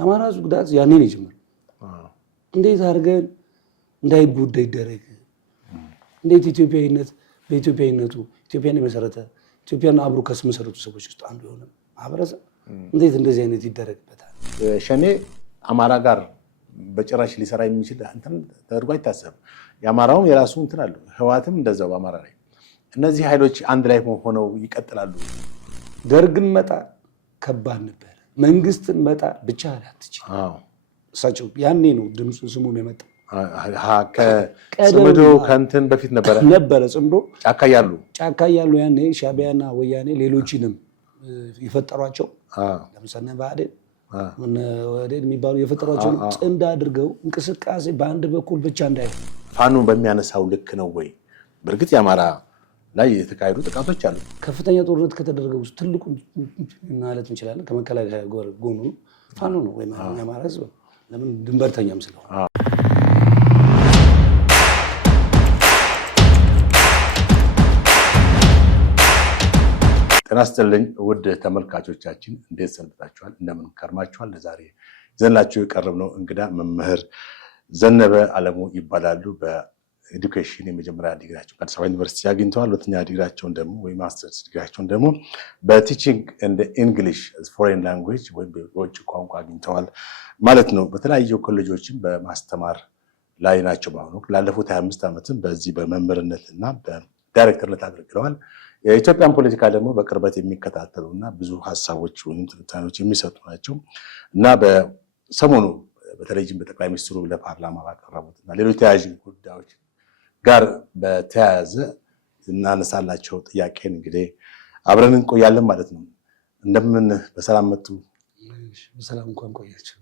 የአማራ ህዝብ ጉዳት ያኔ ነው የጀመረው። እንዴት አድርገን እንዳይጎዳ ይደረግ፣ እንዴት በኢትዮጵያዊነቱ ኢትዮጵያን የመሰረተ ኢትዮጵያን አብሮ ከመሰረቱ ሰዎች ውስጥ አንዱ የሆነ ማህበረሰብ እንዴት እንደዚህ አይነት ይደረግበታል? ሸኔ አማራ ጋር በጭራሽ ሊሰራ የሚችል እንትን ተደርጎ አይታሰብም። የአማራውም የራሱ እንትን አለው፣ ህወሓትም እንደዛው በአማራ ላይ። እነዚህ ኃይሎች አንድ ላይ ሆነው ይቀጥላሉ። ደርግን መጣ ከባድ ነበር። መንግስትን መጣ ብቻ አትችል። እሳቸው ያኔ ነው ድምፁ ስሙም የመጣው። ጽምዶ ከእንትን በፊት ነበረ ጽምዶ ጫካ ያሉ ያኔ ሻዕቢያና ወያኔ ሌሎችንም የፈጠሯቸው ለምሳሌ ብአዴን የሚባሉ የፈጠሯቸውን ጥንድ አድርገው እንቅስቃሴ በአንድ በኩል ብቻ እንዳይሆን ፋኖ በሚያነሳው ልክ ነው ወይ? በእርግጥ የአማራ ላይ የተካሄዱ ጥቃቶች አሉ። ከፍተኛ ጦርነት ከተደረገ ውስጥ ትልቁ ማለት እንችላለን ከመከላከያ ጎኑ ፋኖ ነው ወይም የአማራ ህዝብ ነው። ለምን ድንበርተኛም ስለሆነ። ጤና ይስጥልኝ ውድ ተመልካቾቻችን፣ እንዴት ሰንብታችኋል? እንደምን ከርማችኋል? ለዛሬ ይዘንላችሁ የቀረብነው እንግዳ መምህር ዘነበ አለሙ ይባላሉ። በኤዱኬሽን የመጀመሪያ ዲግሪያቸውን ከአዲስ አበባ ዩኒቨርሲቲ አግኝተዋል። ሁለተኛ ዲግሪያቸውን ደግሞ ወይም ማስተርስ ዲግሪያቸውን ደግሞ በቲቺንግ ኤንድ ኢንግሊሽ ፎሬን ላንጉዌጅ ወይም በውጭ ቋንቋ አግኝተዋል ማለት ነው። በተለያዩ ኮሌጆችም በማስተማር ላይ ናቸው። በአሁኑ ወቅት ላለፉት 25 ዓመትም በዚህ በመምህርነት እና በዳይሬክተርነት አገልግለዋል። የኢትዮጵያን ፖለቲካ ደግሞ በቅርበት የሚከታተሉ እና ብዙ ሀሳቦች ወይም ትንታኔዎች የሚሰጡ ናቸው እና በሰሞኑ በተለይም በጠቅላይ ሚኒስትሩ ለፓርላማ ባቀረቡት እና ሌሎች ተያያዥ ጉዳዮች ጋር በተያያዘ እናነሳላቸው ጥያቄን እንግዲህ አብረን እንቆያለን ማለት ነው። እንደምን በሰላም መጡ? በሰላም እንኳን ቆያችሁ።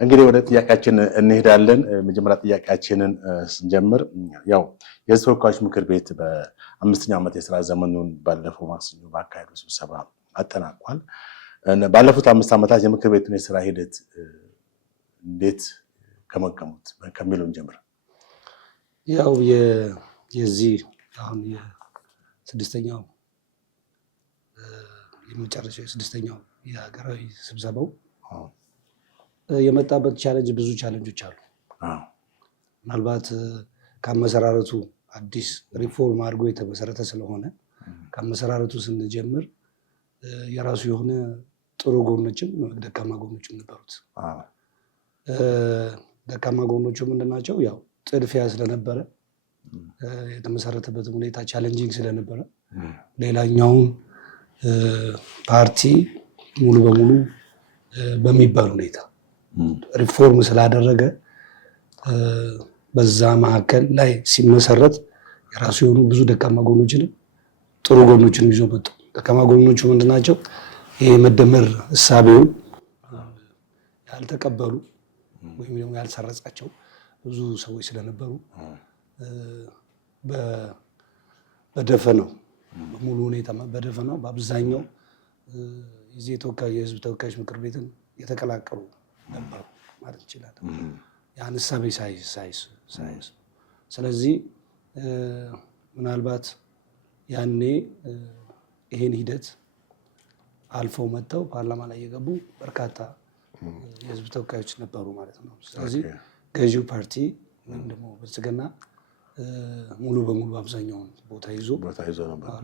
እንግዲህ ወደ ጥያቄያችን እንሄዳለን። መጀመሪያ ጥያቄያችንን ስንጀምር ያው የሕዝብ ተወካዮች ምክር ቤት በ5ኛው ዓመት የስራ ዘመኑን ባለፈው ማክሰኞ ባካሄዱ ስብሰባ አጠናቋል። ባለፉት 5 ዓመታት የምክር ቤቱን የስራ ሂደት እንዴት ከመገሙት ከሚሉን ጀምር። ያው የዚህ አሁን የስድስተኛው የመጨረሻው የስድስተኛው የሀገራዊ ስብሰባው የመጣበት ቻሌንጅ ብዙ ቻሌንጆች አሉ። ምናልባት ከአመሰራረቱ አዲስ ሪፎርም አድርጎ የተመሰረተ ስለሆነ ከአመሰራረቱ ስንጀምር የራሱ የሆነ ጥሩ ጎኖችም ደካማ ጎኖችም ነበሩት። ደካማ ጎኖቹ ምንድናቸው? ያው ጥድፊያ ስለነበረ የተመሰረተበት ሁኔታ ቻሌንጂንግ ስለነበረ ሌላኛውን ፓርቲ ሙሉ በሙሉ በሚባል ሁኔታ ሪፎርም ስላደረገ በዛ መካከል ላይ ሲመሰረት የራሱ የሆኑ ብዙ ደካማ ጎኖችንም ጥሩ ጎኖችንም ይዞ መጡ። ደካማ ጎኖቹ ምንድናቸው? ይሄ መደመር እሳቤውን ያልተቀበሉ ወይም ደግሞ ያልሰረጻቸው ብዙ ሰዎች ስለነበሩ በደፈናው በሙሉ ሁኔታ በደፈናው በአብዛኛው የህዝብ ተወካዮች ምክር ቤትን የተቀላቀሉ ነበሩ ማለት ይችላል። ያን እሳቤ ሳይዝ ስለዚህ ምናልባት ያኔ ይሄን ሂደት አልፈው መጥተው ፓርላማ ላይ የገቡ በርካታ የህዝብ ተወካዮች ነበሩ ማለት ነው። ስለዚህ ገዢው ፓርቲ ወይም ደግሞ ብልጽግና ሙሉ በሙሉ አብዛኛውን ቦታ ይዞ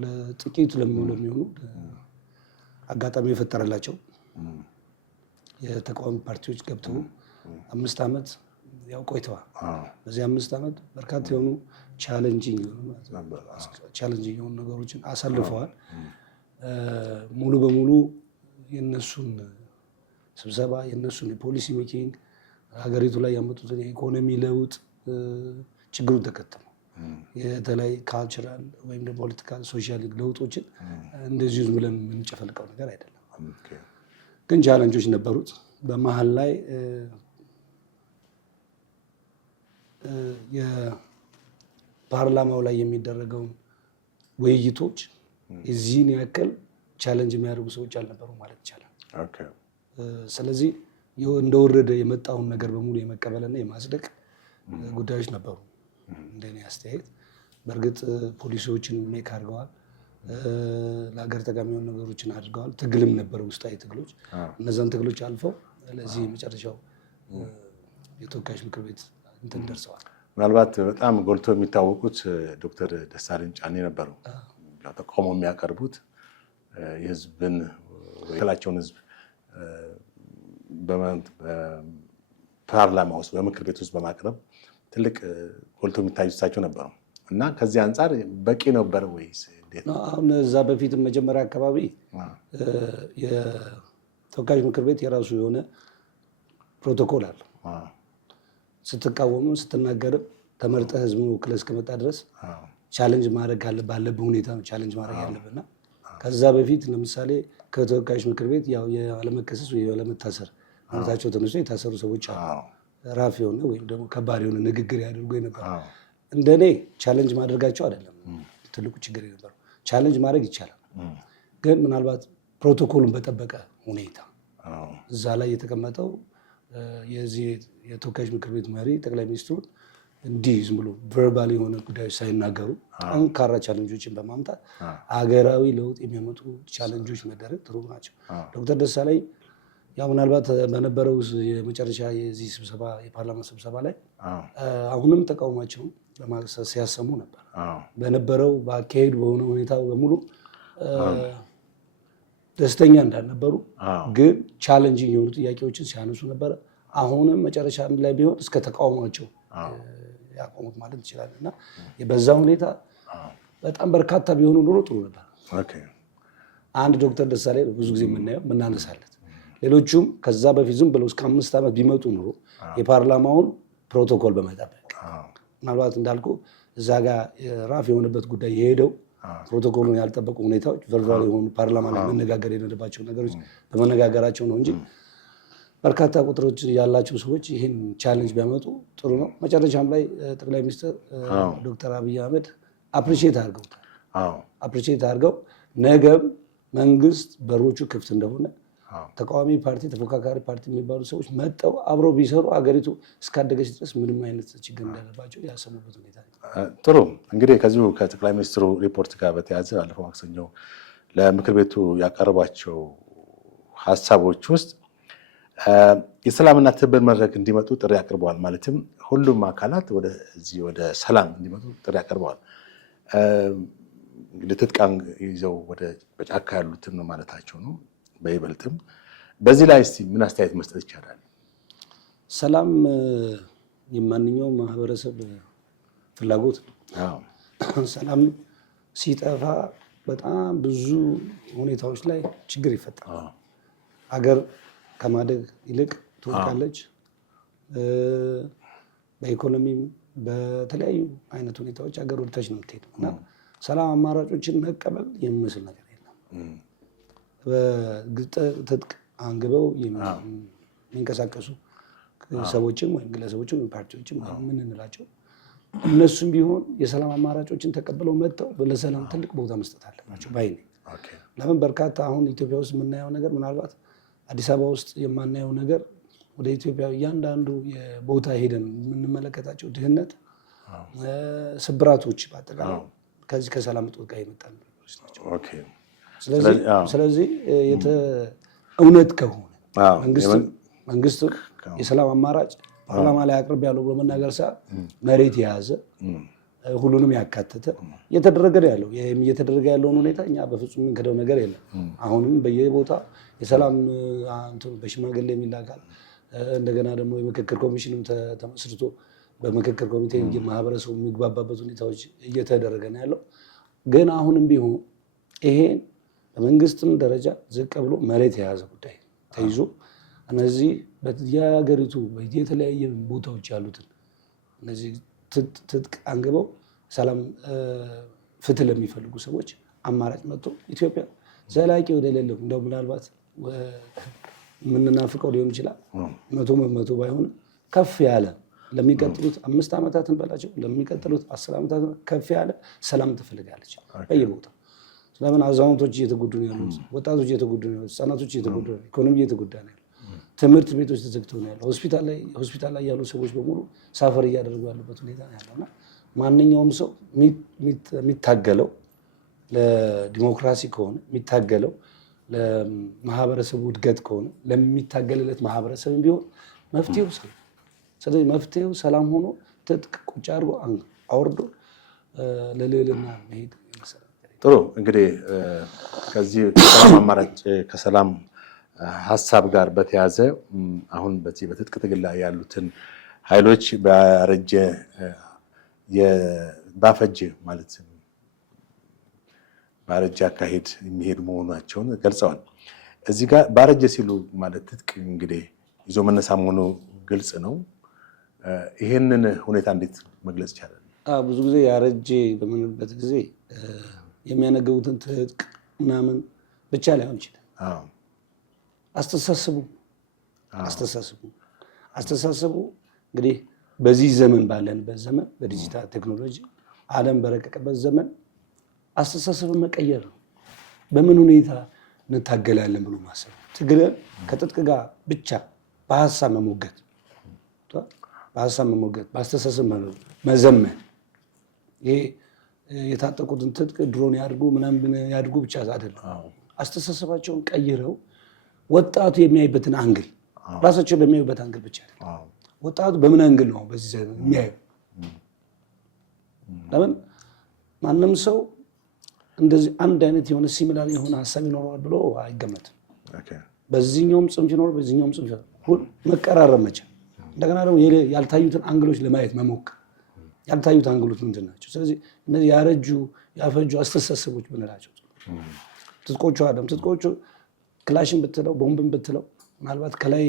ለጥቂቱ ለሚሆኑ አጋጣሚ የፈጠረላቸው የተቃዋሚ ፓርቲዎች ገብተው 5 ዓመት ያው ቆይተዋል። በዚህ 5 ዓመት በርካታ የሆኑ ቻሌንጂንግ የሆኑ ነገሮችን አሳልፈዋል። ሙሉ በሙሉ የነሱን ስብሰባ የነሱን የፖሊሲ ሜኪንግ ሀገሪቱ ላይ ያመጡትን የኢኮኖሚ ለውጥ ችግሩን ተከትለው የተለያዩ ካልቸራል ወይም ፖለቲካል ሶሻል ለውጦችን እንደዚሁ ብለን የምንጨፈልቀው ነገር አይደለም። ግን ቻለንጆች ነበሩት። በመሀል ላይ የፓርላማው ላይ የሚደረገውን ውይይቶች እዚህን ያክል ቻለንጅ የሚያደርጉ ሰዎች አልነበሩ ማለት ይቻላል። ስለዚህ እንደወረደ የመጣውን ነገር በሙሉ የመቀበልና የማጽደቅ ጉዳዮች ነበሩ እንደኔ አስተያየት። በእርግጥ ፖሊሲዎችን ሜክ አድርገዋል፣ ለሀገር ጠቃሚ የሆኑ ነገሮችን አድርገዋል። ትግልም ነበረ፣ ውስጣዊ ትግሎች። እነዛን ትግሎች አልፈው ለዚህ መጨረሻው የተወካዮች ምክር ቤት እንትን ደርሰዋል። ምናልባት በጣም ጎልቶ የሚታወቁት ዶክተር ደሳለኝ ጫኔ ነበሩ። ተቃውሞ የሚያቀርቡት የህዝብን ወይላቸውን ህዝብ በፓርላማ ውስጥ በምክር ቤት ውስጥ በማቅረብ ትልቅ ጎልቶ የሚታዩ እሳቸው ነበሩ እና ከዚህ አንጻር በቂ ነበር ወይስ እንዴት ነው? አሁን እዛ በፊትም መጀመሪያ አካባቢ የተወካዮች ምክር ቤት የራሱ የሆነ ፕሮቶኮል አለው። ስትቃወምም ስትናገርም ተመርጠህ ህዝብን ወክለህ እስከመጣ ድረስ ቻሌንጅ ማድረግ ባለብህ ሁኔታ ነው ቻሌንጅ ማድረግ ያለብህና ከዛ በፊት ለምሳሌ ከተወካዮች ምክር ቤት ያው ያለመከሰስ ወይ ያለመታሰር መብታቸው ተነስቶ የታሰሩ ሰዎች አሉ። ራፍ የሆነ ወይም ደግሞ ከባድ የሆነ ንግግር ያደርጉ የነበረ እንደኔ ቻሌንጅ ማድረጋቸው አይደለም ትልቁ ችግር የነበረው። ቻሌንጅ ማድረግ ይቻላል፣ ግን ምናልባት ፕሮቶኮሉን በጠበቀ ሁኔታ እዛ ላይ የተቀመጠው የዚህ የተወካዮች ምክር ቤት መሪ ጠቅላይ ሚኒስትሩ እንዲህ ዝም ብሎ ቨርባል የሆነ ጉዳዮች ሳይናገሩ ጠንካራ ቻለንጆችን በማምጣት ሀገራዊ ለውጥ የሚያመጡ ቻለንጆች መደረግ ጥሩ ናቸው። ዶክተር ደሳለኝ ያው ምናልባት በነበረው የመጨረሻ የዚህ ስብሰባ የፓርላማ ስብሰባ ላይ አሁንም ተቃውሟቸውን ሲያሰሙ ነበር። በነበረው በአካሄዱ በሆነ ሁኔታ በሙሉ ደስተኛ እንዳልነበሩ፣ ግን ቻለንጂንግ የሆኑ ጥያቄዎችን ሲያነሱ ነበረ። አሁንም መጨረሻ ላይ ቢሆን እስከ ተቃውሟቸው ያቆሙት ማለት ይችላል እና በዛ ሁኔታ በጣም በርካታ ቢሆኑ ኑሮ ጥሩ ነበር። አንድ ዶክተር ደሳለኝ ብዙ ጊዜ የምናየው የምናነሳለት፣ ሌሎቹም ከዛ በፊት ዝም ብለው እስከ 5 ዓመት ቢመጡ ኑሮ የፓርላማውን ፕሮቶኮል በመጠበቅ ምናልባት እንዳልኩ እዛ ጋር ራፍ የሆነበት ጉዳይ የሄደው ፕሮቶኮሉን ያልጠበቁ ሁኔታዎች ቨርባል የሆኑ ፓርላማ ላይ መነጋገር የነበረባቸው ነገሮች በመነጋገራቸው ነው እንጂ በርካታ ቁጥሮች ያላቸው ሰዎች ይህን ቻሌንጅ ቢያመጡ ጥሩ ነው። መጨረሻም ላይ ጠቅላይ ሚኒስትር ዶክተር አብይ አህመድ አፕሪሺየት አድርገውታል። አፕሪሺየት አድርገው ነገም መንግስት በሮቹ ክፍት እንደሆነ ተቃዋሚ ፓርቲ ተፎካካሪ ፓርቲ የሚባሉ ሰዎች መጠው አብረው ቢሰሩ አገሪቱ እስካደገች ድረስ ምንም አይነት ችግር እንዳለባቸው ያሰሙበት ሁኔታ። ጥሩ እንግዲህ ከዚሁ ከጠቅላይ ሚኒስትሩ ሪፖርት ጋር በተያያዘ ባለፈው ማክሰኞ ለምክር ቤቱ ያቀረቧቸው ሀሳቦች ውስጥ የሰላምና ትብብር መድረክ እንዲመጡ ጥሪ አቅርበዋል። ማለትም ሁሉም አካላት ወደ ሰላም እንዲመጡ ጥሪ አቅርበዋል። እንግዲህ ትጥቃን ይዘው ወደ በጫካ ያሉትን ማለታቸው ነው። በይበልጥም በዚህ ላይ እስቲ ምን አስተያየት መስጠት ይቻላል? ሰላም የማንኛውም ማህበረሰብ ፍላጎት ነው። ሰላም ሲጠፋ በጣም ብዙ ሁኔታዎች ላይ ችግር ይፈጠራል። ሀገር ከማደግ ይልቅ ትወድቃለች። በኢኮኖሚም በተለያዩ አይነት ሁኔታዎች ሀገር ወደታች ነው የምትሄደው እና ሰላም አማራጮችን መቀበል የሚመስል ነገር የለም። ትጥቅ አንግበው የሚንቀሳቀሱ ሰዎችም ወይም ግለሰቦችም ወይም ፓርቲዎችም የምንላቸው እነሱም ቢሆን የሰላም አማራጮችን ተቀብለው መጥተው ለሰላም ትልቅ ቦታ መስጠት አለባቸው ባይ ነኝ። ለምን በርካታ አሁን ኢትዮጵያ ውስጥ የምናየው ነገር ምናልባት አዲስ አበባ ውስጥ የማናየው ነገር ወደ ኢትዮጵያ እያንዳንዱ የቦታ ሄደን የምንመለከታቸው ድህነት፣ ስብራቶች በአጠቃላይ ከዚህ ከሰላም እጦት ጋር የመጣ ነገሮች ናቸው። ስለዚህ እውነት ከሆነ መንግስት የሰላም አማራጭ ፓርላማ ላይ አቅርብ ያለው ብሎ መናገር ሰ መሬት የያዘ ሁሉንም ያካተተ እየተደረገ ያለውን ሁኔታ እኛ በፍጹም የምንከደው ነገር የለም። አሁንም በየቦታ የሰላም በሽማግሌ የሚላካል እንደገና ደግሞ የምክክር ኮሚሽንም ተመስርቶ በምክክር ኮሚቴ ማህበረሰቡ የሚግባባበት ሁኔታዎች እየተደረገ ነው ያለው። ግን አሁንም ቢሆን ይሄን በመንግስትም ደረጃ ዝቅ ብሎ መሬት የያዘ ጉዳይ ተይዞ እነዚህ የሀገሪቱ የተለያየ ቦታዎች ያሉትን እነዚህ ትጥቅ አንግበው ሰላም ፍትህ ለሚፈልጉ ሰዎች አማራጭ መጥቶ ኢትዮጵያ ዘላቂ ወደሌለው እንደው ምናልባት የምንናፍቀው ሊሆን ይችላል 100 ባይሆን ከፍ ያለ ለሚቀጥሉት 5 ዓመታትን በላቸው ለሚቀጥሉት 10 ዓመታት ከፍ ያለ ሰላም ትፈልጋለች በየቦታው። ስለምን አዛውንቶች እየተጎዱ ነው ያሉት፣ ወጣቶች እየተጎዱ ነው ያሉት፣ ህጻናቶች እየተጎዱ ነው፣ ኢኮኖሚ እየተጎዳ ነው ያለው፣ ትምህርት ቤቶች ተዘግተው ነው ያለው፣ ሆስፒታል ላይ ያሉ ሰዎች በሙሉ ሳፈር እያደረጉ ያሉበት ሁኔታ ነው ያለውና ማንኛውም ሰው የሚታገለው ለዲሞክራሲ ከሆነ የሚታገለው ለማህበረሰቡ እድገት ከሆነ ለሚታገልለት ማህበረሰብ ቢሆን መፍትሄው ሰላም። ስለዚህ መፍትሄው ሰላም ሆኖ ትጥቅ ቁጭ አድርጎ አውርዶ ለልዕልና መሄድ ይመስላል። ጥሩ እንግዲህ ከዚህ ከሰላም አማራጭ ከሰላም ሀሳብ ጋር በተያዘ አሁን በዚህ በትጥቅ ትግል ላይ ያሉትን ኃይሎች ባፈጀ ማለት ባረጀ አካሄድ የሚሄዱ መሆናቸውን ገልጸዋል። እዚህ ጋር ባረጀ ሲሉ ማለት ትጥቅ እንግዲህ ይዞ መነሳ መሆኑ ግልጽ ነው። ይሄንን ሁኔታ እንዴት መግለጽ ይቻላል? ብዙ ጊዜ ያረጀ በምንበት ጊዜ የሚያነገቡትን ትጥቅ ምናምን ብቻ ላይሆን ይችላል። አስተሳሰቡ እንግዲህ በዚህ ዘመን ባለንበት ዘመን በዲጂታል ቴክኖሎጂ ዓለም በረቀቀበት ዘመን አስተሳሰብን መቀየር ነው። በምን ሁኔታ እንታገላለን ብሎ ማሰብ፣ ትግልን ከትጥቅ ጋር ብቻ በሀሳብ መሞገት፣ በአስተሳሰብ መዘመን። ይሄ የታጠቁትን ትጥቅ ድሮን ያድርጉ ምናምን ያድርጉ ብቻ አይደለም። አስተሳሰባቸውን ቀይረው ወጣቱ የሚያይበትን አንግል ራሳቸው በሚያዩበት አንግል ብቻ አይደለም። ወጣቱ በምን አንግል ነው በዚህ ዘመን የሚያዩ? ለምን ማንም ሰው እንደዚህ አንድ አይነት የሆነ ሲሚላር የሆነ ሀሳብ ይኖረዋል ብሎ አይገመትም። በዚህኛውም ጽንፍ ይኖር በዚህኛውም ጽንፍ መቀራረብ መቻል፣ እንደገና ደግሞ ያልታዩትን አንግሎች ለማየት መሞከር። ያልታዩት አንግሎች ምንድን ናቸው? ስለዚህ እነዚህ ያፈጁ አስተሳሰቦች ብንላቸው ትጥቆቹ አለም ትጥቆቹ ክላሽን ብትለው ቦምብን ብትለው ምናልባት ከላይ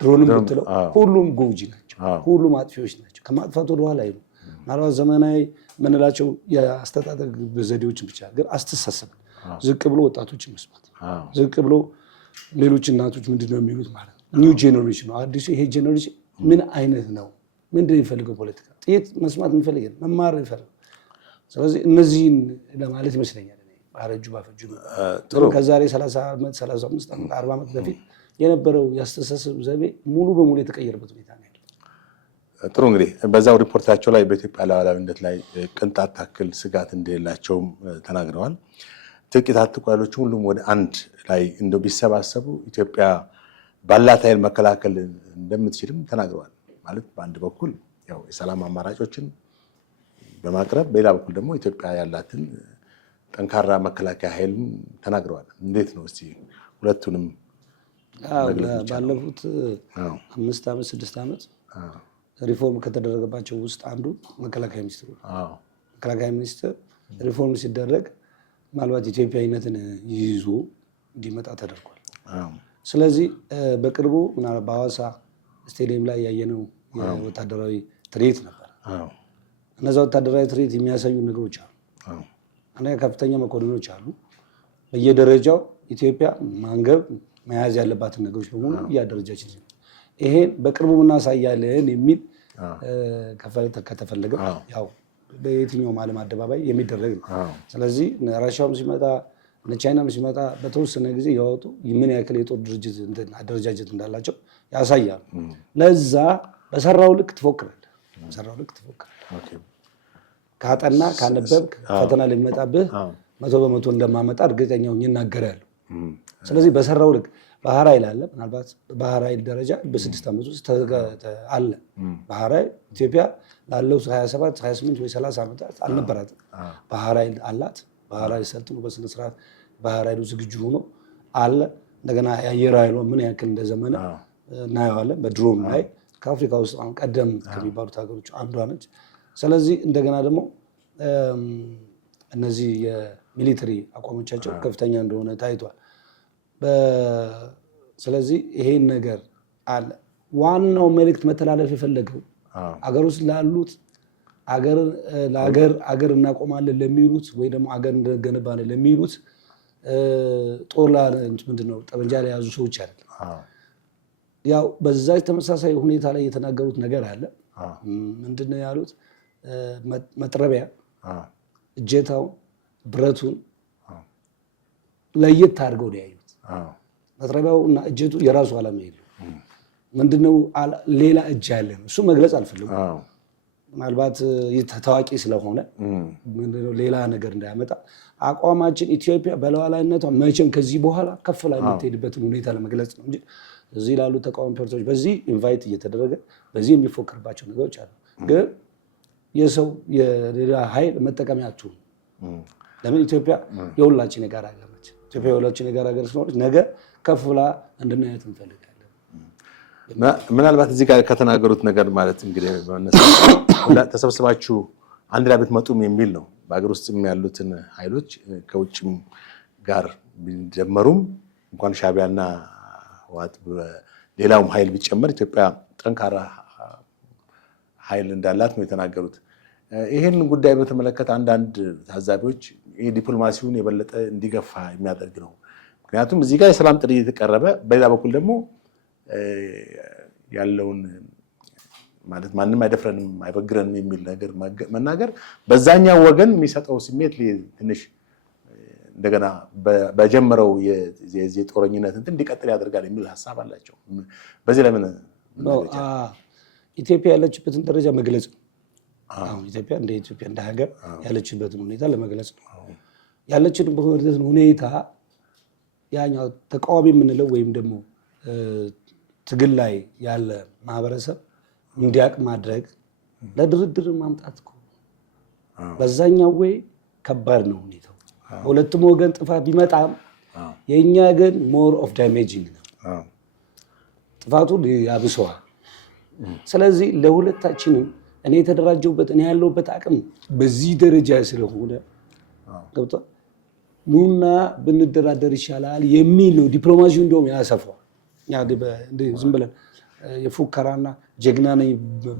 ድሮንም ብትለው ሁሉም ጎጂ ናቸው፣ ሁሉም አጥፊዎች ናቸው። ከማጥፋት ወደኋላ አይሉ። ምናልባት ዘመናዊ የምንላቸው የአስተዳደር ዘዴዎችን ብቻ ግን አስተሳሰብ ዝቅ ብሎ ወጣቶችን መስማት፣ ዝቅ ብሎ ሌሎች እናቶች ምንድነው የሚሉት ማለት ነው። ኒው ጄኔሬሽን ነው አዲሱ። ይሄ ጄኔሬሽን ምን አይነት ነው? ምንድን የሚፈልገው ፖለቲካ ጥቂት መስማት የሚፈልግ መማር ይፈልግ። ስለዚህ እነዚህን ለማለት ይመስለኛል ባረጁ ባፈጁ ከዛሬ 30 ዓመት 35 ዓመት 40 ዓመት በፊት የነበረው የአስተሳሰብ ዘይቤ ሙሉ በሙሉ የተቀየረበት ሁኔታ ነው ያለው። ጥሩ እንግዲህ በዛው ሪፖርታቸው ላይ በኢትዮጵያ ሉዓላዊነት ላይ ቅንጣት ታክል ስጋት እንደሌላቸውም ተናግረዋል። ትጥቅ የታጠቁ ኃይሎች ሁሉም ወደ አንድ ላይ እንደው ቢሰባሰቡ ኢትዮጵያ ባላት ኃይል መከላከል እንደምትችልም ተናግረዋል። ማለት በአንድ በኩል ያው የሰላም አማራጮችን በማቅረብ በሌላ በኩል ደግሞ ኢትዮጵያ ያላትን ጠንካራ መከላከያ ኃይልም ተናግረዋል። እንዴት ነው እስቲ ሁለቱንም ባለፉት 5 ዓመት 6 ዓመት ሪፎርም ከተደረገባቸው ውስጥ አንዱ መከላከያ ሚኒስትሩ ነው። መከላከያ ሚኒስትር ሪፎርም ሲደረግ ምናልባት ኢትዮጵያዊነትን ይዞ እንዲመጣ ተደርጓል። ስለዚህ በቅርቡ ምናልባት በሐዋሳ ስቴዲየም ላይ ያየነው ወታደራዊ ትርኢት ነበር። እነዛ ወታደራዊ ትርኢት የሚያሳዩ ነገሮች አሉ። አንደኛ ከፍተኛ መኮንኖች አሉ። በየደረጃው ኢትዮጵያ ማንገብ መያዝ ያለባትን ነገሮች በሙሉ እያደረጃች ነው። ይሄን በቅርቡ እናሳያለን የሚል ከተፈለገ ያው በየትኛውም ዓለም አደባባይ የሚደረግ ነው። ስለዚህ ራሻውም ሲመጣ ቻይናም ሲመጣ በተወሰነ ጊዜ ያወጡ ምን ያክል የጦር ድርጅት አደረጃጀት እንዳላቸው ያሳያሉ። ለዛ በሰራው ልክ ትፎክራለህ። ካጠና ካነበብክ ፈተና ሊመጣብህ 100% እንደማመጣ እርግጠኛ ሆኜ እናገራለሁ። ስለዚህ በሰራው ልክ ባህር ኃይል አለ። ምናልባት ባህር ኃይል ደረጃ በ6 ዓመት ውስጥ አለ። ባህር ኃይል ኢትዮጵያ ላለው 27 28 ወይ 30 ዓመታት አልነበራትም። ባህር ኃይል አላት። ባህር ኃይል ሰልጥኖ በስነ ስርዓት ባህር ኃይሉ ዝግጁ ሆኖ አለ። እንደገና የአየር ኃይሏ ምን ያክል እንደዘመነ እናየዋለን። በድሮን ላይ ከአፍሪካ ውስጥ አሁን ቀደም ከሚባሉት ሀገሮች አንዷ ነች። ስለዚህ እንደገና ደግሞ እነዚህ የሚሊተሪ አቋሞቻቸው ከፍተኛ እንደሆነ ታይቷል። ስለዚህ ይሄን ነገር አለ። ዋናው መልእክት መተላለፍ የፈለገው አገር ውስጥ ላሉት አገር እናቆማለን ለሚሉት ወይ ደግሞ አገር እንደገነባለን ለሚሉት ጦር ምንድነው ጠመንጃ ላይ ያዙ ሰዎች አይደለም። ያው በዛች ተመሳሳይ ሁኔታ ላይ የተናገሩት ነገር አለ። ምንድነው ያሉት? መጥረቢያ እጀታውን ብረቱን ለየት አድርገው ነው ያዩት። መጥረቢያው እና እጀቱ የራሱ ዓላማ የለው። ምንድነው ሌላ እጅ ያለ ነው። እሱ መግለጽ አልፈልግም። ምናልባት ታዋቂ ስለሆነ ሌላ ነገር እንዳያመጣ አቋማችን ኢትዮጵያ በሉዓላዊነቷ መቼም ከዚህ በኋላ ከፍ ላይ የምትሄድበትን ሁኔታ ለመግለጽ ነው እንጂ እዚህ ላሉ ተቃዋሚ ፓርቲዎች በዚህ ኢንቫይት እየተደረገ በዚህ የሚፎከርባቸው ነገሮች አሉ። ግን የሰው የሌላ ኃይል መጠቀሚያ አትሁኑ። ለምን ኢትዮጵያ የሁላችን የጋራ ሀገር ነች። ኢትዮጵያ የሁላችን የጋራ ሀገር ስለሆነች ነገ ከፍ ብላ እንድናያት እንፈልጋለን። ምናልባት እዚህ ጋር ከተናገሩት ነገር ማለት እንግዲህ ተሰብስባችሁ አንድ ላይ ብትመጡም የሚል ነው። በሀገር ውስጥም ያሉትን ኃይሎች ከውጭም ጋር ቢጀመሩም እንኳን ሻዕቢያና ህወሓት ሌላውም ኃይል ቢጨመር ኢትዮጵያ ጠንካራ ኃይል እንዳላት ነው የተናገሩት። ይህን ጉዳይ በተመለከተ አንዳንድ ታዛቢዎች ዲፕሎማሲውን የበለጠ እንዲገፋ የሚያደርግ ነው። ምክንያቱም እዚህ ጋር የሰላም ጥሪ የተቀረበ፣ በሌላ በኩል ደግሞ ያለውን ማለት ማንም አይደፍረንም አይበግረንም የሚል ነገር መናገር በዛኛው ወገን የሚሰጠው ስሜት ትንሽ እንደገና በጀመረው የዚህ ጦረኝነት እንትን እንዲቀጥል ያደርጋል የሚል ሀሳብ አላቸው። በዚህ ላይ ምን ኢትዮጵያ ያለችበትን ደረጃ መግለጽ ነው። አሁን ኢትዮጵያ እንደ ኢትዮጵያ እንደ ሀገር ያለችበትን ሁኔታ ለመግለጽ ነው። ያለችበትን ሁኔታ ያኛው ተቃዋሚ የምንለው ወይም ደግሞ ትግል ላይ ያለ ማህበረሰብ እንዲያውቅ ማድረግ ለድርድር ማምጣት እኮ በዛኛው ወይ ከባድ ነው ሁኔታው። በሁለቱም ወገን ጥፋት ቢመጣም የእኛ ግን ሞር ኦፍ ዳሜጂንግ ነው፣ ጥፋቱን ያብሰዋል። ስለዚህ ለሁለታችንም እኔ የተደራጀሁበት እኔ ያለሁበት አቅም በዚህ ደረጃ ስለሆነ ገብቷል፣ ኑና ብንደራደር ይሻላል የሚል ነው። ዲፕሎማሲው እንደውም ያሰፋዋል። ዝም ብለን የፉከራና ጀግና ነኝ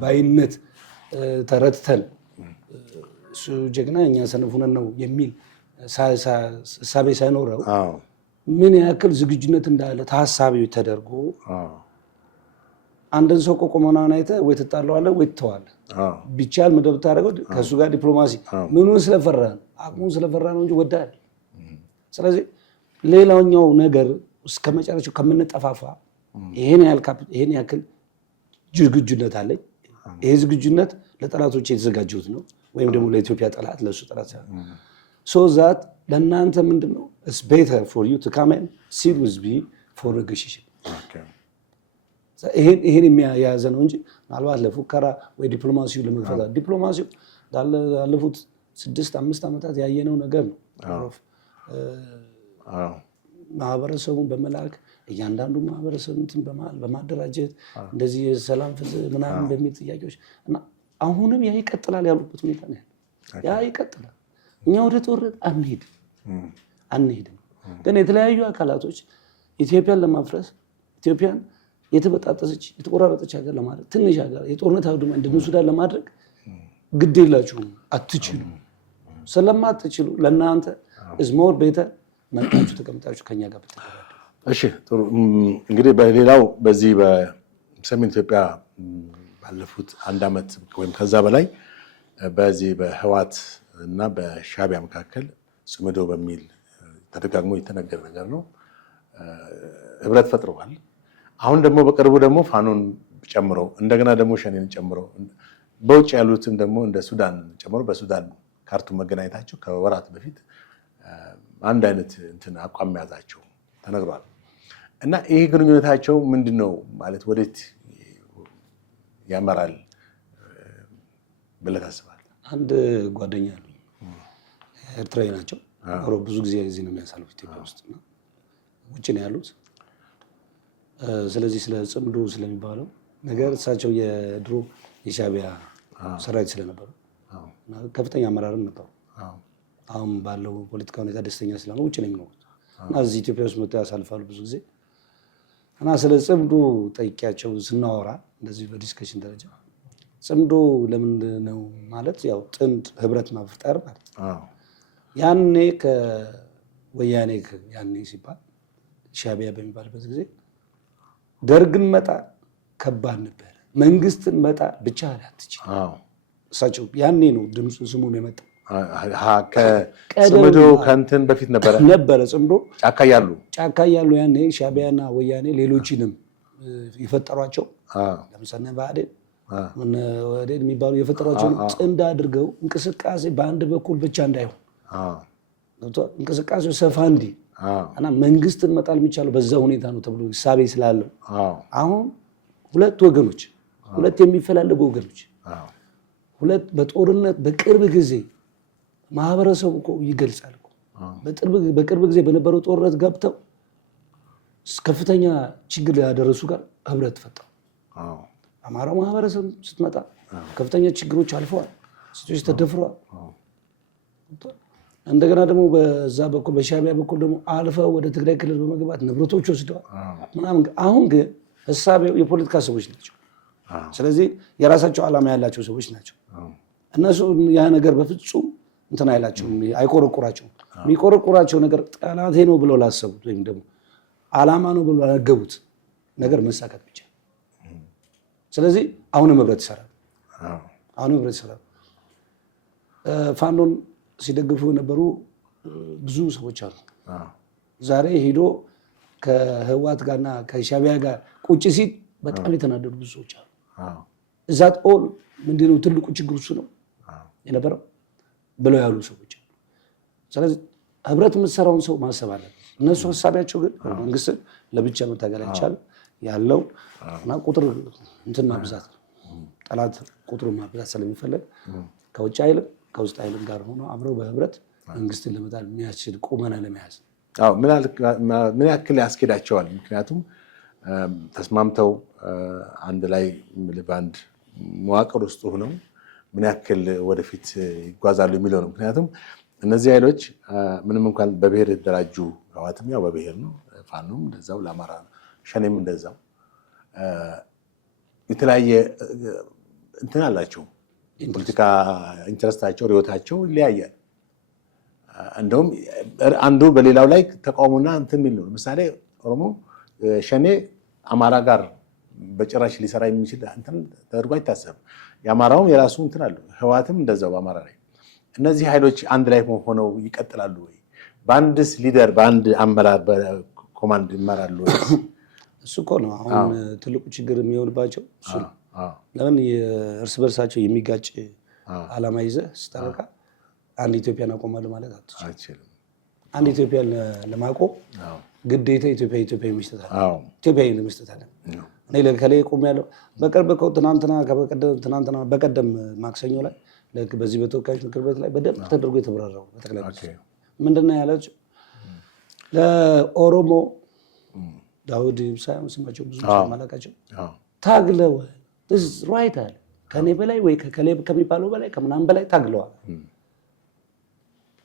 ባይነት ተረትተን እሱ ጀግና እኛ ሰነፍ ሆነን ነው የሚል እሳቤ ሳይኖረው ምን ያክል ዝግጁነት እንዳለ ታሳቢ ተደርጎ አንድን ሰው ቆቆመናን አይተህ ወይ ትጣለዋለህ ወይ ትተዋለህ። ቢቻል ምንድን ብታደርገው ከእሱ ጋር ዲፕሎማሲ ምኑን ስለፈራ ነው አቅሙን ስለፈራ ነው እንጂ ወዳል። ስለዚህ ሌላኛው ነገር እስከ መጨረሻው ከምንጠፋፋ ይሄን ያክል ዝግጁነት አለኝ። ይሄ ዝግጁነት ለጠላቶች የተዘጋጀሁት ነው፣ ወይም ደግሞ ለኢትዮጵያ ጠላት ለእሱ ጠላት so that ለእናንተ ምንድን ነው it's better for you to come and sit with me for negotiation። ይሄን የሚያያዘ ነው እንጂ ምናልባት ለፉከራ ወይ ዲፕሎማሲው ለመግፋት ዲፕሎማሲው ላለፉት 6-5 ዓመታት ያየነው ነገር ነው። ማህበረሰቡን በመላክ እያንዳንዱ ማህበረሰብ እንትን በማደራጀት እንደዚህ የሰላም ፍትህ ምናምን በሚል ጥያቄዎች እና አሁንም ያ ይቀጥላል ያሉበት ሁኔታ ነው። ያ ይቀጥላል። እኛ ወደ ጦርነት አንሄድም። ግን የተለያዩ አካላቶች ኢትዮጵያን ለማፍረስ ኢትዮጵያን የተበጣጠሰች የተቆራረጠች ሀገር ለማድረግ ትንሽ ሀገር የጦርነት አውድማ እንደ ሱዳን ለማድረግ ግድ የላችሁም፣ አትችሉ። ስለማትችሉ ለእናንተ እዝሞር ቤተ መጣችሁ ተቀምጣችሁ ከኛ ጋር ብትተባበሩ። እሺ ጥሩ። እንግዲህ በሌላው በዚህ በሰሜን ኢትዮጵያ ባለፉት 1 ዓመት ወይም ከዛ በላይ በዚህ በህወሓት እና በሻዕቢያ መካከል ጽምዶ በሚል ተደጋግሞ የተነገረ ነገር ነው። ህብረት ፈጥረዋል። አሁን ደግሞ በቅርቡ ደግሞ ፋኖን ጨምሮ እንደገና ደግሞ ሸኔን ጨምሮ በውጭ ያሉትም ደግሞ እንደ ሱዳን ጨምሮ በሱዳን ካርቱም መገናኘታቸው ከወራት በፊት አንድ አይነት እንትን አቋም መያዛቸው ተነግሯል። እና ይሄ ግንኙነታቸው ምንድነው ማለት ወዴት ያመራል ብለህ ታስባለህ? አንድ ጓደኛ አሉኝ፣ ኤርትራዊ ናቸው። ብዙ ጊዜ እዚህ ነው የሚያሳልፉት ኢትዮጵያ ውስጥ እና ውጭ ነው ያሉት። ስለዚህ ስለ ጽምዶ ስለሚባለው ነገር እሳቸው የድሮ የሻዕቢያ ሰራዊት ስለነበሩ ከፍተኛ አመራርም ነበሩ። አሁን ባለው ፖለቲካ ሁኔታ ደስተኛ ስለሆነ ውጭ ነው የሚኖሩት እና እዚህ ኢትዮጵያ ውስጥ መጥተው ያሳልፋሉ ብዙ ጊዜ እና ስለ ጽምዶ ጠይቄያቸው ስናወራ እንደዚህ በዲስከሽን ደረጃ ጽምዶ ለምንድን ነው ማለት ያው ጥንድ ህብረት መፍጠር ማለት ያኔ ከወያኔ ያኔ ሲባል ሻዕቢያ በሚባልበት ጊዜ ደርግን መጣ ከባድ ነበር፣ መንግስትን መጣ ብቻ አትችል። እሳቸው ያኔ ነው ድምፁ ስሙም የመጣው። ጽምዶ ከእንትን በፊት ነበረ ጽምዶ ጫካ ያሉ ያኔ ሻዕቢያና ወያኔ ሌሎችንም የፈጠሯቸው ለምሳሌ ብአዴን ወዴት የሚባሉ የፈጠሯቸውን ጥንድ አድርገው እንቅስቃሴ በአንድ በኩል ብቻ እንዳይሆን እንቅስቃሴው ሰፋ እንዲ እና መንግስትን መጣል የሚቻለው በዛ ሁኔታ ነው ተብሎ ሳቤ ስላለው አሁን ሁለት የሚፈላለጉ ወገኖች ሁለት በጦርነት በቅርብ ጊዜ ማህበረሰቡ እኮ ይገልጻል እኮ በቅርብ ጊዜ በነበረው ጦርነት ገብተው ከፍተኛ ችግር ያደረሱ ጋር ህብረት ፈጠሩ። አማራው ማህበረሰብ ስትመጣ ከፍተኛ ችግሮች አልፈዋል። ሴቶች ተደፍረዋል። እንደገና ደግሞ በዛ በኩል በሻዕቢያ በኩል ደግሞ አልፈው ወደ ትግራይ ክልል በመግባት ንብረቶች ወስደዋል ምናምን። አሁን ግን ሀሳቤው የፖለቲካ ሰዎች ናቸው። ስለዚህ የራሳቸው ዓላማ ያላቸው ሰዎች ናቸው። እነሱ ያ ነገር በፍጹም እንትን አይላቸውም፣ አይቆረቁራቸውም። የሚቆረቁራቸው ነገር ጠላቴ ነው ብለው ላሰቡት ወይም ደግሞ ዓላማ ነው ብለው ላገቡት ነገር መሳካት ብቻ። ስለዚህ አሁንም ህብረት ይሰራል። ፋኖን ሲደግፉ የነበሩ ብዙ ሰዎች አሉ። ዛሬ ሄዶ ከህወሓት ጋርና ከሻዕቢያ ጋር ቁጭ ሲል በጣም የተናደዱ ብዙ ሰዎች አሉ። እዛ ጦል ምንድነው ትልቁ ችግር እሱ ነው የነበረው ብለው ያሉ ሰዎች። ስለዚህ ህብረት የምትሰራውን ሰው ማሰብ አለ። እነሱ ሀሳቢያቸው ግን መንግስትን ለብቻ መታገል አይቻልም ያለው እና ቁጥር እንትን ማብዛት ነው። ጠላት ቁጥሩ ማብዛት ስለሚፈለግ ከውጭ ኃይልም ከውስጥ ኃይልም ጋር ሆኖ አብረው በህብረት መንግስትን ለመጣል የሚያስችል ቁመና ለመያዝ ምን ያክል ያስኬዳቸዋል? ምክንያቱም ተስማምተው አንድ ላይ በአንድ መዋቅር ውስጥ ሆነው ምን ያክል ወደፊት ይጓዛሉ የሚለው ነው። ምክንያቱም እነዚህ ኃይሎች ምንም እንኳን በብሔር የተደራጁ ህወሓትም ያው በብሔር ነው፣ ፋኖም እንደዛው፣ ለአማራ ነው፣ ሸኔም እንደዛው የተለያየ እንትን አላቸው። ፖለቲካ ኢንተረስታቸው ርዕዮታቸው ይለያያል። እንደውም አንዱ በሌላው ላይ ተቃውሞና እንትን የሚል ነው። ለምሳሌ ኦሮሞ ሸኔ አማራ ጋር በጭራሽ ሊሰራ የሚችል እንትን ተደርጎ አይታሰብም። የአማራውም የራሱ እንትን አለው፣ ህወሓትም እንደዛው በአማራ ላይ። እነዚህ ኃይሎች አንድ ላይ ሆነው ይቀጥላሉ ወይ? በአንድስ ሊደር በአንድ አመራር በኮማንድ ይመራሉ ወይ? እሱ እኮ ነው አሁን ትልቁ ችግር የሚሆንባቸው እሱ ነው። ለምን እርስ በርሳቸው የሚጋጭ ዓላማ ይዘህ ስታረቃ አንድ ኢትዮጵያን አቆማለሁ ማለት አትችልም። አንድ ኢትዮጵያን ለማቆም ግዴታ ኢትዮጵያዊ መስጠት አለ። ኢትዮጵያዊ መስጠት አለ። እኔ ለከላይ ቆሜያለሁ። በቀደም ማክሰኞ ላይ በዚህ በተወካዮች ምክር ቤት ላይ በደንብ ተደርጎ የተብራራው በጠቅላይ ሚኒስትሩ ምንድነው ያላቸው? ለኦሮሞ ዳውድ ሳይሆን ስማቸው ብዙ ማላቃቸው ታግለው ራይት አለ ከኔ በላይ ወይ ከሚባለው በላይ ከምናምን በላይ ታግለዋል።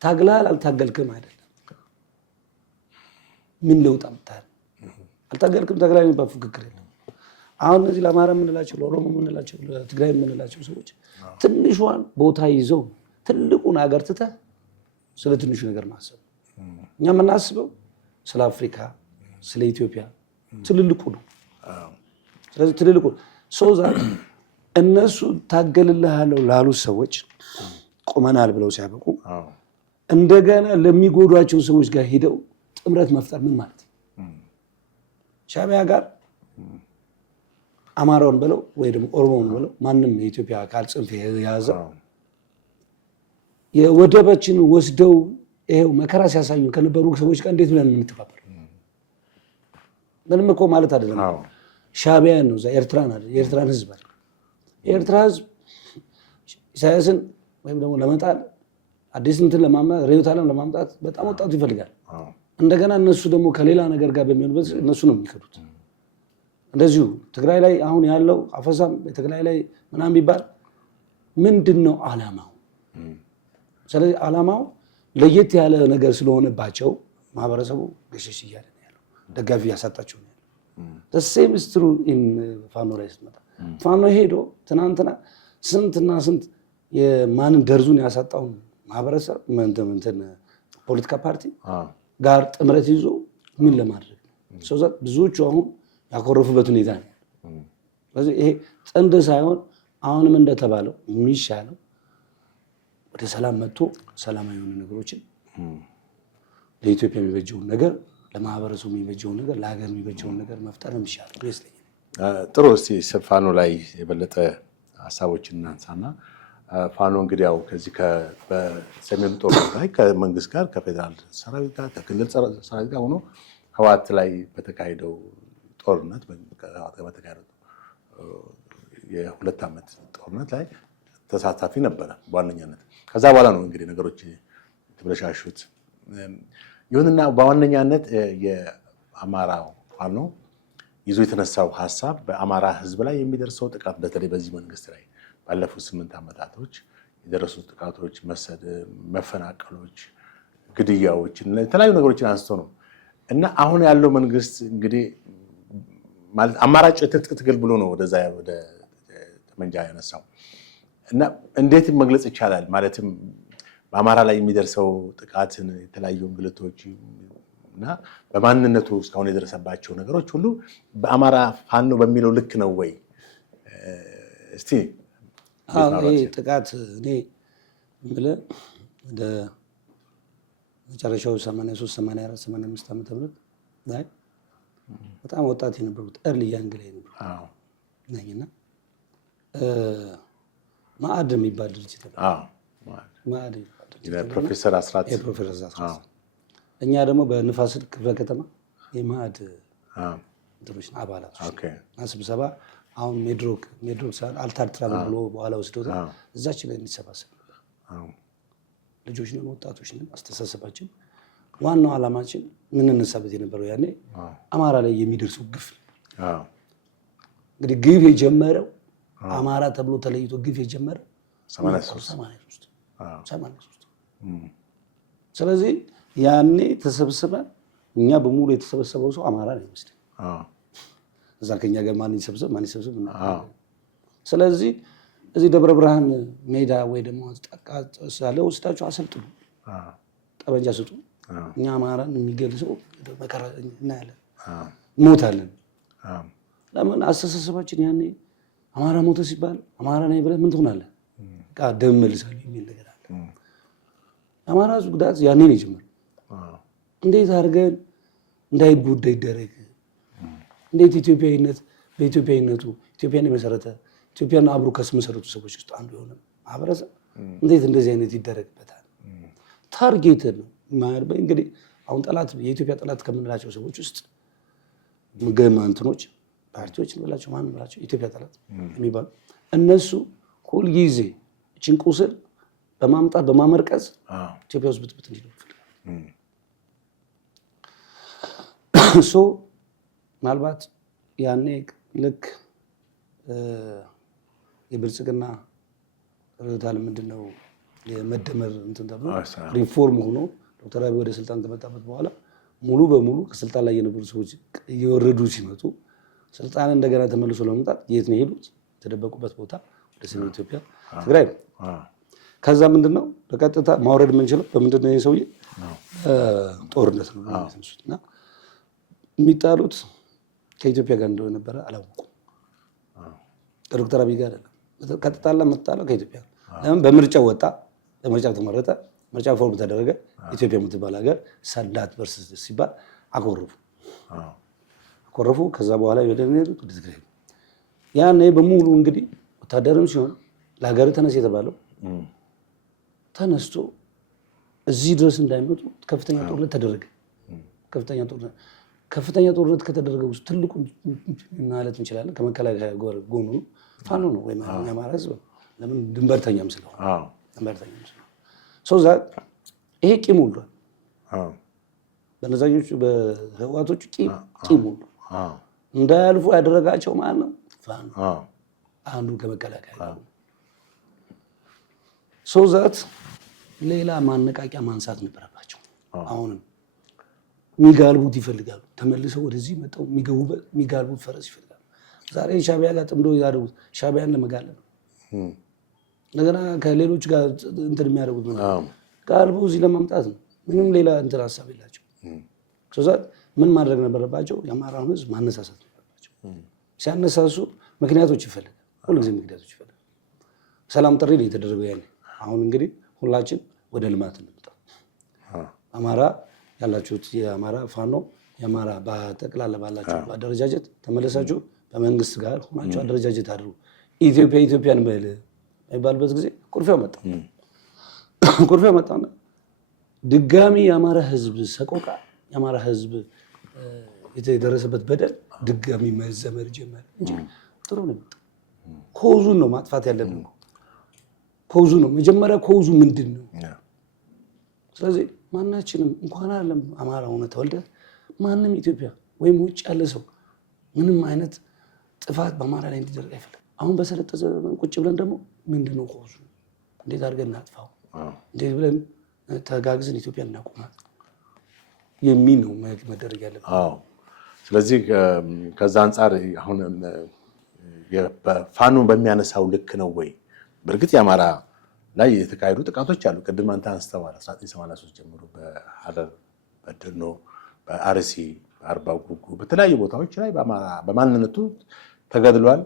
ታግለሃል አልታገልክም አይደለም። ምን ለውጥ አምጥተሃል? አልታገልክም ታግለሃል የሚባል ፉክክር የለም። አሁን እነዚህ ለአማራ የምንላቸው ለኦሮሞ የምንላቸው ለትግራይ የምንላቸው ሰዎች ትንሿን ቦታ ይዘው ትልቁን ሀገር ትተህ ስለ ትንሹ ነገር ማሰብ። እኛ የምናስበው ስለ አፍሪካ ስለ ኢትዮጵያ ትልልቁ ነው። ስለዚህ ትልልቁ ሶዛ እነሱ ታገልልሃለሁ ላሉት ሰዎች ቆመናል ብለው ሲያበቁ እንደገና ለሚጎዷቸው ሰዎች ጋር ሄደው ጥምረት መፍጠር ምን ማለት ነው? ሻዕቢያ ጋር አማራውን ብለው ወይ ደግሞ ኦሮሞውን ብለው ማንም የኢትዮጵያ አካል ጽንፍ የያዘ የወደባችን ወስደው ይሄው መከራ ሲያሳዩ ከነበሩ ሰዎች ጋር እንዴት ብለን የምንተባበር? ምንም እኮ ማለት አይደለም። ሻዕቢያን ነው ኤርትራን አይደል? የኤርትራን ህዝብ አይደል? የኤርትራ ህዝብ ኢሳያስን ወይም ደግሞ ለመጣል አዲስ እንትን ለማምጣት ርዕዮተ ዓለም ለማምጣት በጣም ወጣቱ ይፈልጋል። እንደገና እነሱ ደግሞ ከሌላ ነገር ጋር በሚሆንበት እነሱ ነው የሚከዱት። እንደዚሁ ትግራይ ላይ አሁን ያለው አፈሳም በትግራይ ላይ ምናምን ቢባል ምንድን ነው ዓላማው? ስለዚህ ዓላማው ለየት ያለ ነገር ስለሆነባቸው ማህበረሰቡ ገሸሽ እያለ ነው ያለው፣ ደጋፊ ያሳጣቸው ነው ያለው። ሴም ኢዝ ትሩ ኢን ፋኖ ላይ ስትመጣ ፋኖ ሄዶ ትናንትና ስንትና ስንት የማንን ደርዙን ያሳጣውን ማህበረሰብ እንትን ፖለቲካ ፓርቲ ጋር ጥምረት ይዞ ምን ለማድረግ ነው? ብዙዎቹ አሁን ያኮረፉበት ሁኔታ ነው። ስለዚህ ይሄ ጥንድ ሳይሆን አሁንም እንደተባለው የሚሻለው ወደ ሰላም መጥቶ ሰላማዊ የሆኑ ነገሮችን ለኢትዮጵያ የሚበጀውን ነገር፣ ለማህበረሰቡ የሚበጀውን ነገር፣ ለሀገር የሚበጀውን ነገር መፍጠር የሚሻለው ይመስለኛል። ጥሩ። እስቲ ፋኖ ላይ የበለጠ ሀሳቦችን እናንሳና ፋኖ እንግዲህ ያው ከዚህ በሰሜኑ ጦርነት ላይ ከመንግስት ጋር ከፌዴራል ሰራዊት ጋር ከክልል ሰራዊት ጋር ሆኖ ህወሓት ላይ በተካሄደው ጦርነት በተካሄደው የ2 ዓመት ጦርነት ላይ ተሳታፊ ነበረ በዋነኛነት። ከዛ በኋላ ነው እንግዲህ ነገሮች የተበለሻሹት። ይሁንና በዋነኛነት የአማራ ፋኖ ይዞ የተነሳው ሀሳብ በአማራ ህዝብ ላይ የሚደርሰው ጥቃት በተለይ በዚህ መንግስት ላይ ባለፉት 8 ዓመታቶች የደረሱት ጥቃቶች፣ መፈናቀሎች፣ ግድያዎች፣ የተለያዩ ነገሮችን አንስቶ ነው እና አሁን ያለው መንግስት እንግዲህ ማለት አማራጭ ትጥቅ ትግል ብሎ ነው ወደ ጠመንጃ ያነሳው እና እንዴት መግለጽ ይቻላል? ማለትም በአማራ ላይ የሚደርሰው ጥቃትን፣ የተለያዩ እንግልቶች እና በማንነቱ እስካሁን የደረሰባቸው ነገሮች ሁሉ በአማራ ፋኖ በሚለው ልክ ነው ወይ? እስቲ ይህ ጥቃት እኔ የምልህ ወደ መጨረሻው 83 84 85 ዓመተ ምህረት ላይ በጣም ወጣት የነበሩት ኤርሊ ያንግ ላይ ነበሩ ነኝና ማዕድ የሚባል ድርጅት ፕሮፌሰር አስራት እኛ ደግሞ በንፋስ ስልክ ክፍለ ከተማ የማዕድ እንትኖች አባላቶች ስብሰባ አሁን ሜድሮክ ሳይሆን አልታር ትራቭል ብሎ በኋላ ወስዶታል። እዛችን ላይ እንሰባሰብ ነበር። ልጆች ነን፣ ወጣቶች ነን። አስተሳሰባችን ዋናው ዓላማችን የምንነሳበት የነበረው ያኔ አማራ ላይ የሚደርሰው ግፍ እንግዲህ ግፍ የጀመረው አማራ ተብሎ ተለይቶ ግፍ የጀመረው 83 ስለዚህ ያኔ ተሰብስበን እኛ በሙሉ የተሰበሰበው ሰው አማራ ነው ይመስል እዛ ከኛ ጋር ማን ይሰብሰብ ስለዚህ እዚህ ደብረ ብርሃን ሜዳ ወይ ደግሞ ሳለ ወስዳችሁ አሰልጥኑ፣ ጠበንጃ ስጡ፣ እኛ አማራን የሚገልጸው መከራ እናያለን፣ ሞታለን። ለምን አስተሳሰባችን ያኔ አማራ ሞተ ሲባል አማራ ነኝ ብለህ ምን ትሆናለህ? ደም መልሳለሁ የሚል ነገር አለ። አማራ ጉዳት ያኔ ነው የጀመረው። እንዴት አድርገን እንዳይጎዳ ይደረግ፣ እንዴት በኢትዮጵያዊነቱ ኢትዮጵያን የመሰረተ ኢትዮጵያን አብሮ ከመሰረቱ ሰዎች ውስጥ አንዱ የሆነ ማህበረሰብ እንዴት እንደዚህ አይነት ይደረግበታል? ታርጌት ነው እንግዲህ አሁን የኢትዮጵያ ጠላት ከምንላቸው ሰዎች ውስጥ እንትኖች ፓርቲዎች እንበላቸው ማን እንበላቸው ኢትዮጵያ ጠላት የሚባሉ እነሱ ሁልጊዜ እችን ቁስል በማምጣት በማመርቀዝ ኢትዮጵያ ውስጥ ብጥብጥ እንዲኖር ይፈልጋል። ምናልባት ያኔ ልክ የብልጽግና ርዕዮተ ምንድን ነው የመደመር እንትን ተብሎ ሪፎርም ሆኖ ዶክተር አብይ ወደ ስልጣን ከመጣበት በኋላ ሙሉ በሙሉ ከስልጣን ላይ የነበሩ ሰዎች እየወረዱ ሲመጡ ስልጣን እንደገና ተመልሶ ለመምጣት የት ነው የሄዱት? የተደበቁበት ቦታ ወደ ሰሜን ኢትዮጵያ ትግራይ ነው። ከዛ ምንድነው በቀጥታ ማውረድ የምንችለው በምንድን ነው? የሰውዬ ጦርነት ነው የተነሱት እና የሚጣሉት ከኢትዮጵያ ጋር እንደሆነ ነበረ አላወቁም። ከዶክተር አብይ ጋር አይደለም። ቀጥታላ የምትጣለው ከኢትዮጵያ ለምን? በምርጫው ወጣ፣ በምርጫው ተመረጠ፣ ምርጫ ፎርም ተደረገ። ኢትዮጵያ የምትባል ሀገር ሰላት በርስ ሲባል አኮረፉ። ከዛ በኋላ ሄዱት ወደ ትግራይ። ያኔ በሙሉ እንግዲህ ወታደርም ሲሆን ለሀገር ተነስ የተባለው ተነስቶ እዚህ ድረስ እንዳይመጡ ከፍተኛ ጦርነት ተደረገ። ከፍተኛ ጦርነት ከተደረገ ውስጥ ትልቁ ማለት እንችላለን ከመከላከያ ጎኑ ፋኖ ነው ወይም የአማራ ህዝብ ነው። ለምን? ድንበርተኛም ስለሆነ ይሄ ቂም ውሏል። በነዛኞቹ በህዋቶቹ ቂም ውሏል። እንዳያልፉ ያደረጋቸው ማለት ነው ፋኖ አንዱ ከመከላከያ ሌላ ማነቃቂያ ማንሳት ነበረባቸው። አሁንም የሚጋልቡት ይፈልጋሉ። ተመልሰው ወደዚህ መጣው የሚጋልቡት ፈረስ ይፈልጋሉ። ዛሬ ሻቢያ ጋር ጥምዶ ያደረጉት ሻቢያን ለመጋለብ ነው። እንደገና ከሌሎች ጋር እንትን የሚያደርጉት ጋልቦ እዚህ ለማምጣት ነው። ምንም ሌላ እንትን ሀሳብ የላቸው። ምን ማድረግ ነበረባቸው? የአማራውን ህዝብ ማነሳሳት ነበረባቸው። ሲያነሳሱ ምክንያቶች ይፈልጋል። ሁልጊዜ ምክንያቶች ይፈልጋል። ሰላም ጥሪ ነው የተደረገው ያኔ። አሁን እንግዲህ ሁላችን ወደ ልማት እንምጣ። አማራ ያላችሁት የአማራ ፋኖ የአማራ በጠቅላላ ባላችሁ አደረጃጀት ተመለሳችሁ በመንግስት ጋር ሆናችሁ አደረጃጀት አድርጉ ኢትዮጵያን በል አይባልበት ጊዜ ኩርፊያው መጣና ድጋሚ የአማራ ህዝብ ሰቆቃ የአማራ ህዝብ የተደረሰበት በደል ድጋሚ መዘመር ጀመረ እንጂ ጥሩ ነው። ኮዙን ነው ማጥፋት ያለብን። ኮዙ ነው መጀመሪያ። ኮዙ ምንድን ነው? ስለዚህ ማናችንም እንኳን አይደለም አማራ ሆነ ተወልደ ማንም ኢትዮጵያ ወይም ውጭ ያለ ሰው ምንም አይነት ጥፋት በአማራ ላይ እንዲደርግ አይፈልግም። አሁን በሰለጠነ ዘመን ቁጭ ብለን ደግሞ ምንድን ነው ኮዙ? እንዴት አድርገን እናጥፋው? እንዴት ብለን ተጋግዘን ኢትዮጵያን እናቁማት የሚል ነው መደረግ ያለበት። ስለዚህ ከዛ አንጻር አሁን ፋኖ በሚያነሳው ልክ ነው ወይ? በእርግጥ የአማራ ላይ የተካሄዱ ጥቃቶች አሉ። ቅድም አንተ አንስተዋል። 1983 ጀምሮ በሐረር፣ በደኖ፣ በአርሲ፣ በአርባ ጉጉ በተለያዩ ቦታዎች ላይ በማንነቱ ተገድሏል፣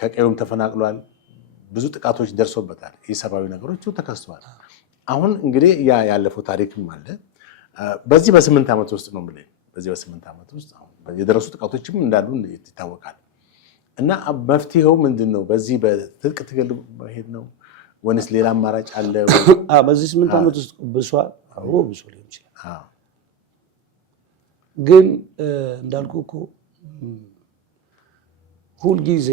ከቀዩም ተፈናቅሏል። ብዙ ጥቃቶች ደርሶበታል። ኢሰብአዊ ነገሮች ተከስተዋል። አሁን እንግዲህ ያለፈው ታሪክም አለ። በዚህ በ8 ዓመት ውስጥ ነው ብለን በዚህ በ8 ዓመት ውስጥ የደረሱ ጥቃቶችም እንዳሉ ይታወቃል። እና መፍትሄው ምንድን ነው? በዚህ በትጥቅ ትግል መሄድ ነው ወይስ ሌላ አማራጭ አለ? በዚህ 8 ዓመት ውስጥ ብሷል። አዎ ብሶ ሊሆን ይችላል። ግን እንዳልኩ እኮ ሁልጊዜ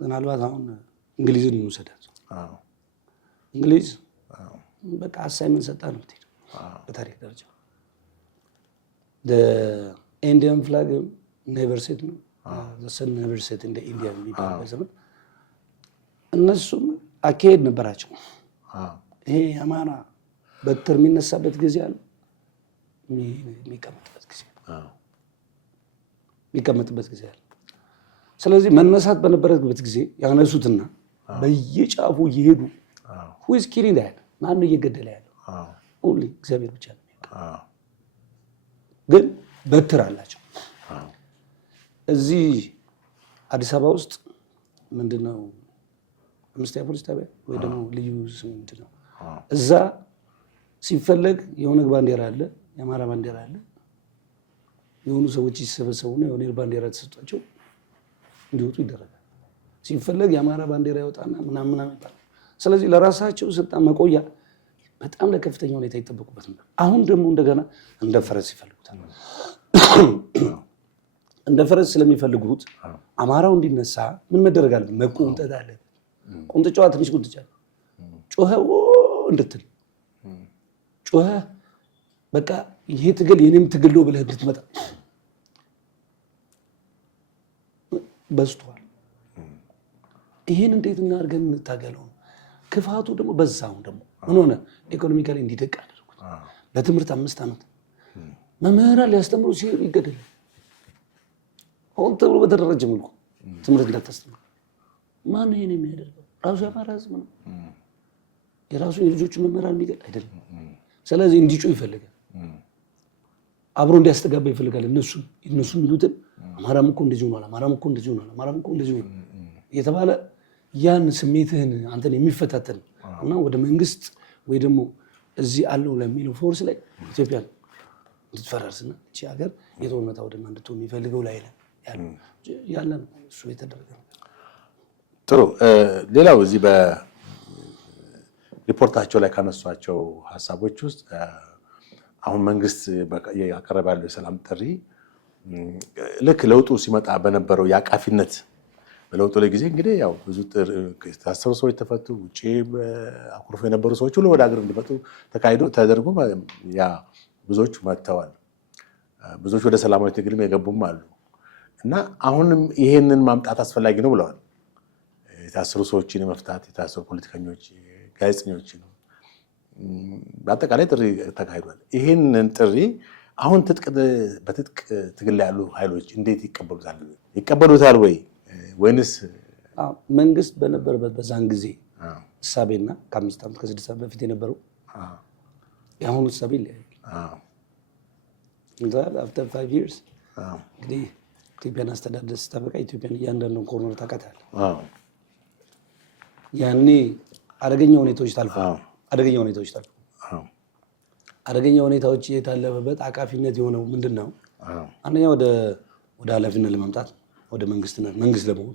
ምናልባት አሁን እንግሊዝን እንውሰዳት። እንግሊዝ በቃ አሳይመንት ሰጣ ነው የምትሄደው በታሪክ ደረጃ። ኢንዲያን ፍላግ ኔቨር ሴት ነው ሰን ኔቨር ሴት እንደ ኢንዲያ የሚባለው ዘመን እነሱም አካሄድ ነበራቸው። ይሄ አማራ በትር የሚነሳበት ጊዜ አለ፣ የሚቀመጥበት ጊዜ አለ። ስለዚህ መነሳት በነበረበት ጊዜ ያነሱትና በየጫፉ እየሄዱ ሁይዝ ኪሊንግ ያለ ማን ነው እየገደለ ያለው? ኦንሊ እግዚአብሔር ብቻ ነው። ግን በትር አላቸው። እዚህ አዲስ አበባ ውስጥ ምንድነው 5ኛ ፖሊስ ጣቢያ ወይ ደግሞ ልዩ ስም ምንድነው? እዛ ሲፈለግ የኦነግ ባንዲራ አለ፣ የአማራ ባንዲራ አለ። የሆኑ ሰዎች ይሰበሰቡና የኦነግ ባንዲራ ተሰጧቸው እንዲወጡ ይደረጋል። ሲፈለግ የአማራ ባንዲራ ይወጣና ምናምን ይባላል። ስለዚህ ለራሳቸው ስልጣን መቆያ በጣም ለከፍተኛ ሁኔታ ይጠበቁበት ነበር። አሁን ደግሞ እንደገና እንደ ፈረስ ይፈልጉታል። እንደ ፈረስ ስለሚፈልጉት አማራው እንዲነሳ ምን መደረግ አለ? መቆንጠጥ አለ። ቁንጥጫዋ ትንሽ ቁንጥጫ ጮኸ እንድትል ጮኸ በቃ ይሄ ትግል የኔም ትግል ነው ብለህ እንድትመጣ በዝቷል። ይሄን እንዴት እናድርገን እንታገለው? ክፋቱ ደግሞ በዛው ደግሞ ምን ሆነ? ኢኮኖሚካሊ እንዲደቅ አደረጉት። በትምህርት 5 ዓመት መምህራን ሊያስተምሩ ሲሄዱ ይገደላል። ሆን ተብሎ በተደረጀ መልኩ ትምህርት እንዳታስተምሩ። ማን ይሄን የሚያደርገው? ራሱ የአማራ ህዝብ ነው። የራሱ የልጆቹ መምህራን የሚገል አይደለም። ስለዚህ እንዲጮህ ይፈልጋል፣ አብሮ እንዲያስተጋባ ይፈልጋል። እነሱ የሚሉትን አማራም እኮ እንደዚህ ሆኗል፣ አማራም እኮ እንደዚህ ሆኗል፣ አማራም እኮ እንደዚህ ሆኗል እየተባለ ያን ስሜትህን አንተን የሚፈታተን እና ወደ መንግስት ወይ ደግሞ እዚህ አለው ለሚለው ፎርስ ላይ ኢትዮጵያ እንድትፈራርስና እቺ ሀገር የጦርነት አውድማ እንድትሆን የሚፈልገው ላይ ያለ ነው እሱ የተደረገ ነው። ጥሩ። ሌላው እዚህ በሪፖርታቸው ላይ ካነሷቸው ሀሳቦች ውስጥ አሁን መንግስት ያቀረበ ያለው የሰላም ጥሪ ልክ ለውጡ ሲመጣ በነበረው የአቃፊነት በለውጡ ላይ ጊዜ እንግዲህ ያው ብዙ የታሰሩ ሰዎች ተፈቱ፣ ውጭ አኩርፎ የነበሩ ሰዎች ሁሉ ወደ ሀገር እንዲመጡ ተደርጎ ያ ብዙዎች መጥተዋል። ብዙዎች ወደ ሰላማዊ ትግልም የገቡም አሉ እና አሁንም ይሄንን ማምጣት አስፈላጊ ነው ብለዋል። የታሰሩ ሰዎችን መፍታት፣ የታሰሩ ፖለቲከኞች፣ ጋዜጠኞችን በአጠቃላይ ጥሪ ተካሂዷል። ይሄንን ጥሪ አሁን በትጥቅ ትግል ላይ ያሉ ኃይሎች እንዴት ይቀበሉታል ወይ ወይንስ መንግስት በነበረበት በዛን ጊዜ እሳቤና ከ5 ዓመት ከ6 ዓመት በፊት የነበረው የአሁኑ እሳቤ ይለያያል። after 5 years እንግዲህ ኢትዮጵያን አስተዳደር ስታበቃ ኢትዮጵያን እያንዳንዱን ኮርነር ታውቃታለህ። ያኔ አደገኛ ሁኔታዎች ታልፈዋል። አደገኛ ሁኔታዎች የታለፈበት አቃፊነት የሆነው ምንድን ነው? አንደኛ ወደ ኃላፊነት ለመምጣት ወደ መንግስት ለመሆን፣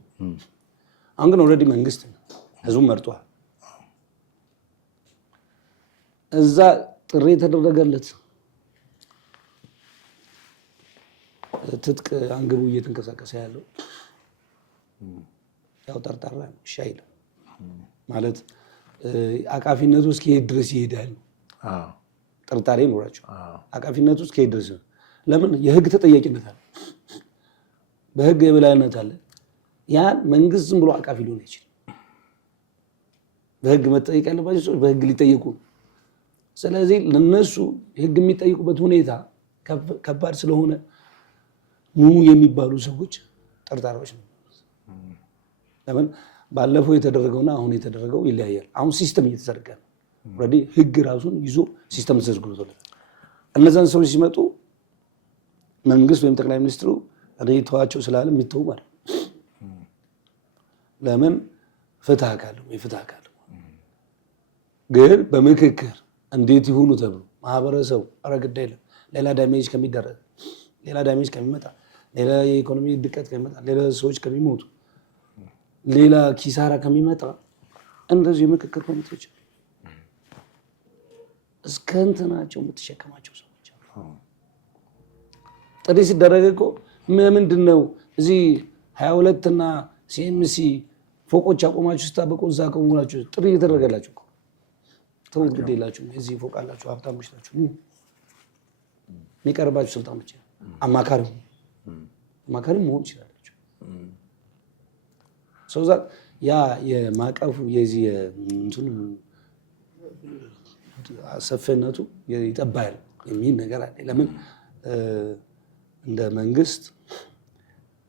አሁን ግን ኦልሬዲ መንግስት ህዝቡ መርጧል። እዛ ጥሪ የተደረገለት ትጥቅ አንግቡ እየተንቀሳቀሰ ያለው ያው ጠርጣራ ነው። እሺ አይልም ማለት አቃፊነቱ እስከሄድ ድረስ ይሄዳል። ጥርጣሬ ይኖራቸው አቃፊነቱ እስከሄድ ድረስ ለምን የህግ ተጠያቂነት አለ፣ በህግ የበላይነት አለ። ያን መንግስት ዝም ብሎ አቃፊ ሊሆን አይችልም። በህግ መጠየቅ ያለባቸው ሰዎች በህግ ሊጠየቁ ነው። ስለዚህ ለነሱ ህግ የሚጠይቁበት ሁኔታ ከባድ ስለሆነ ኑ የሚባሉ ሰዎች ጠርጣሪዎች ነው። ለምን ባለፈው የተደረገውና አሁን የተደረገው ይለያያል። አሁን ሲስተም እየተዘረጋ ነው። ኦልሬዲ ህግ ራሱን ይዞ ሲስተም ተዘርግቶታል። እነዛን ሰዎች ሲመጡ መንግስት ወይም ጠቅላይ ሚኒስትሩ ተዋቸው ስላለ የሚተው ማለት ነው። ለምን ፍትህ አካለው የፍትህ አካል ግን በምክክር እንዴት ይሁኑ ተብሎ ማህበረሰቡ ኧረ ግድ የለም ሌላ ዳሜጅ ከሚደረግ ሌላ ዳሜጅ ከሚመጣ ሌላ የኢኮኖሚ ድቀት ከሚመጣ ሌላ ሰዎች ከሚሞቱ ሌላ ኪሳራ ከሚመጣ እንደዚህ የምክክር ኮሚቴዎች እስከ እንትናቸው የምትሸከማቸው ሰዎች ጥሪ ሲደረግ እኮ ምንድን ነው እዚህ 22 እና ሲኤምሲ ፎቆች አቆማችሁ ስታበቁ እዛ ቆሙላችሁ ጥሪ እየተደረገላችሁ እኮ ተው ግድ የላችሁም እዚህ ፎቅ አላችሁ ሀብታሞች ናችሁ የሚቀርባችሁ ስልጣኖች አማካሪ መሆን ይችላላችሁ። ሰው ዛ ያ የማቀፉ የዚህ እንትኑ ሰፊነቱ ይጠባል የሚል ነገር አለ። ለምን እንደ መንግስት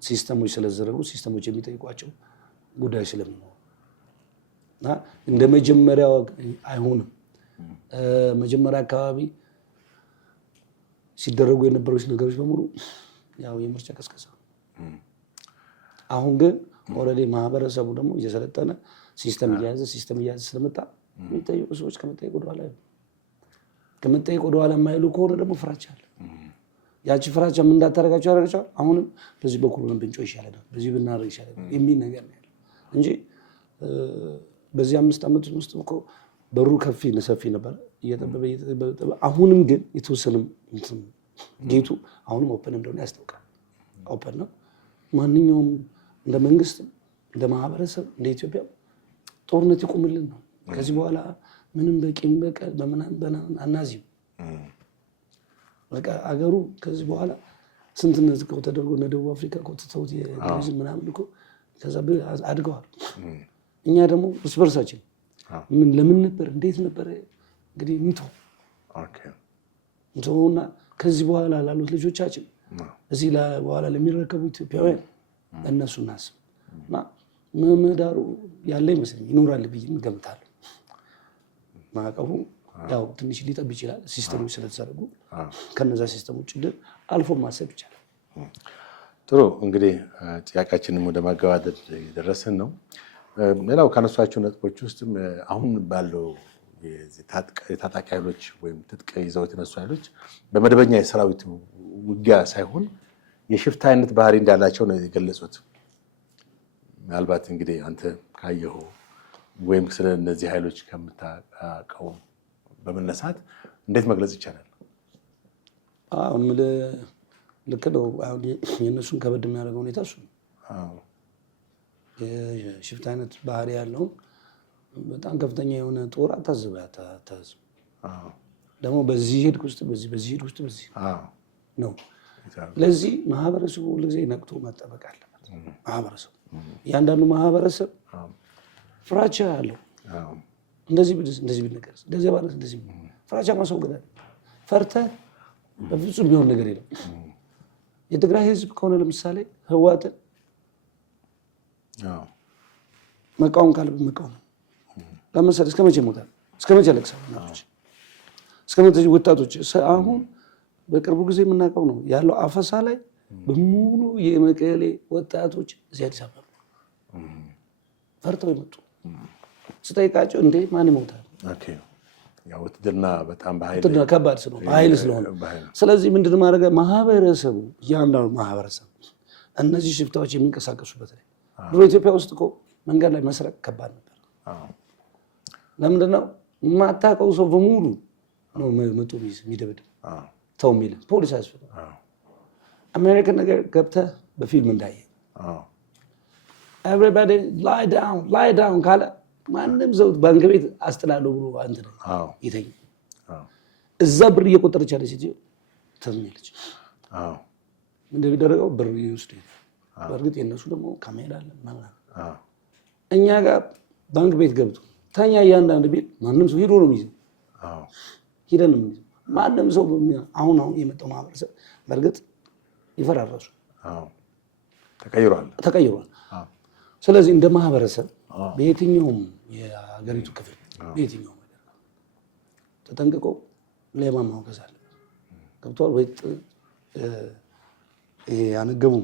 ሲስተሞች ስለዘረጉ ሲስተሞች የሚጠይቋቸው ጉዳዮች ስለሚኖሩ እና እንደ መጀመሪያው አይሆንም። መጀመሪያ አካባቢ ሲደረጉ የነበሩት ነገሮች በሙሉ ያው የምርጫ ቀስቀሳ። አሁን ግን ኦልሬዲ ማህበረሰቡ ደግሞ እየሰለጠነ ሲስተም እያያዘ ስለመጣ የሚጠይቁ ሰዎች ከመጠየቅ ወደኋላ የማይሉ ከሆነ ደግሞ ፍራቻ አለ። ያቺ ፍራቻ ምን እንዳታረጋቸው ያደረጋቸዋል። አሁንም በዚህ በኩል ብንጮህ ይሻለናል፣ በዚህ ብናደርግ ይሻለናል የሚል ነገር ነው ያለው እንጂ በዚህ 5 ዓመት ውስጥ እኮ በሩ ሰፊ ነበር እየጠበበ አሁንም ግን የተወሰነም ጌቱ አሁንም ኦፐን እንደሆነ ያስታውቃል። ኦፐን ነው። ማንኛውም እንደ መንግስት እንደ ማህበረሰብ እንደ ኢትዮጵያ ጦርነት ይቆምልን ነው። ከዚህ በኋላ ምንም በቂም በቀል በምናምን አናዚም በቃ አገሩ ከዚህ በኋላ ስንት እነዚህ እኮ ተደርጎ እነ ደቡብ አፍሪካ እኮ ትተውት የቱሪዝም ምናምን እኮ ከዛ አድገዋል። እኛ ደግሞ እርስ በርሳችን ለምን ነበር እንዴት ነበር እንግዲህ እንተውና ከዚህ በኋላ ላሉት ልጆቻችን እዚህ በኋላ ለሚረከቡ ኢትዮጵያውያን እነሱ እናስብ እና ምህዳሩ ያለ ይመስለኝ ይኖራል ብዬ እገምታለሁ። ማዕቀፉ ያው ትንሽ ሊጠብ ይችላል ሲስተሞች ስለተዘረጉ ከነዛ ሲስተሞች ድል አልፎ ማሰብ ይቻላል። ጥሩ እንግዲህ ጥያቄያችንም ወደ ማገባደድ የደረስን ነው። ሌላው ካነሷቸው ነጥቦች ውስጥ አሁን ባለው የታጣቂ ኃይሎች ወይም ትጥቅ ይዘው የተነሱ ኃይሎች በመደበኛ የሰራዊት ውጊያ ሳይሆን የሽፍታ አይነት ባህሪ እንዳላቸው ነው የገለጹት። ምናልባት እንግዲህ አንተ ካየኸው ወይም ስለ እነዚህ ኃይሎች ከምታውቀው በመነሳት እንዴት መግለጽ ይቻላል? ልክ ነው። የእነሱን ከበድ የሚያደርገው ሁኔታ እሱ የሽፍታ አይነት ባህሪ ያለው በጣም ከፍተኛ የሆነ ጦር አታዝብ ደግሞ በዚህ ሄድክ ውስጥ በዚህ ሄድ ውስጥ በዚህ ነው። ለዚህ ማህበረሰቡ ሁልጊዜ ነቅቶ መጠበቅ አለበት። ማህበረሰቡ እያንዳንዱ ማህበረሰብ ፍራቻ አለው። እንደዚህ ቢነገር እንደዚህ ማለት እንደዚህ ፍራቻ ማስወገድ አለ። ፈርተህ በፍጹም ቢሆን ነገር የለም። የትግራይ ህዝብ ከሆነ ለምሳሌ ህወሓትን መቃወም ካለብን መቃወም ለምሳሌ እስከ መቼ ሞታል? እስከ መቼ ለቅሰው እናቶች እስከ መቼ ወጣቶች? አሁን በቅርቡ ጊዜ የምናውቀው ነው ያለው አፈሳ ላይ በሙሉ የመቀሌ ወጣቶች እዚህ አዲስ አበባ ፈርተው የመጡ ስጠይቃቸው እንዴ ማን ይሞታል? ውትድርና በጣም ከባድ ስለሆነ በኃይል ስለሆነ፣ ስለዚህ ምንድን ማድረግ ማህበረሰቡ እያንዳንዱ ማህበረሰብ እነዚህ ሽፍታዎች የሚንቀሳቀሱበት ላይ ድሮ ኢትዮጵያ ውስጥ እኮ መንገድ ላይ መስረቅ ከባድ ነበር። ለምንድነው የማታውቀው ሰው በሙሉ ነው መቶ የሚደበድብ ተው የሚል ፖሊስ አያስፈልግም። አሜሪካን ነገር ገብተህ በፊልም እንዳየ everybody lie down ካለ ማንም ሰው ባንክ ቤት አስጥላለሁ ብሎ አንተ ነው ይተኛ። እዛ ብር እየቆጠረች ያለች ሴትዮ ተዝኛለች። እንደሚደረገው ብር ይወስድ። በእርግጥ የነሱ ደግሞ ካሜራ አለ ማለት እኛ ጋር ባንክ ቤት ገብቶ ተኛ እያንዳንዱ ቤት ማንም ሰው ሄዶ ነው የሚይዘው። ሄደን ነው የሚይዘው ማንም ሰው። አሁን የመጣው ማህበረሰብ በእርግጥ ይፈራራሱ ተቀይሯል። ስለዚህ እንደ ማህበረሰብ በየትኛውም የሀገሪቱ ክፍል በየትኛውም ነገር ተጠንቅቆ ሌባ ማውገዝ አለ። ገብቷል ወይ? ያነገቡ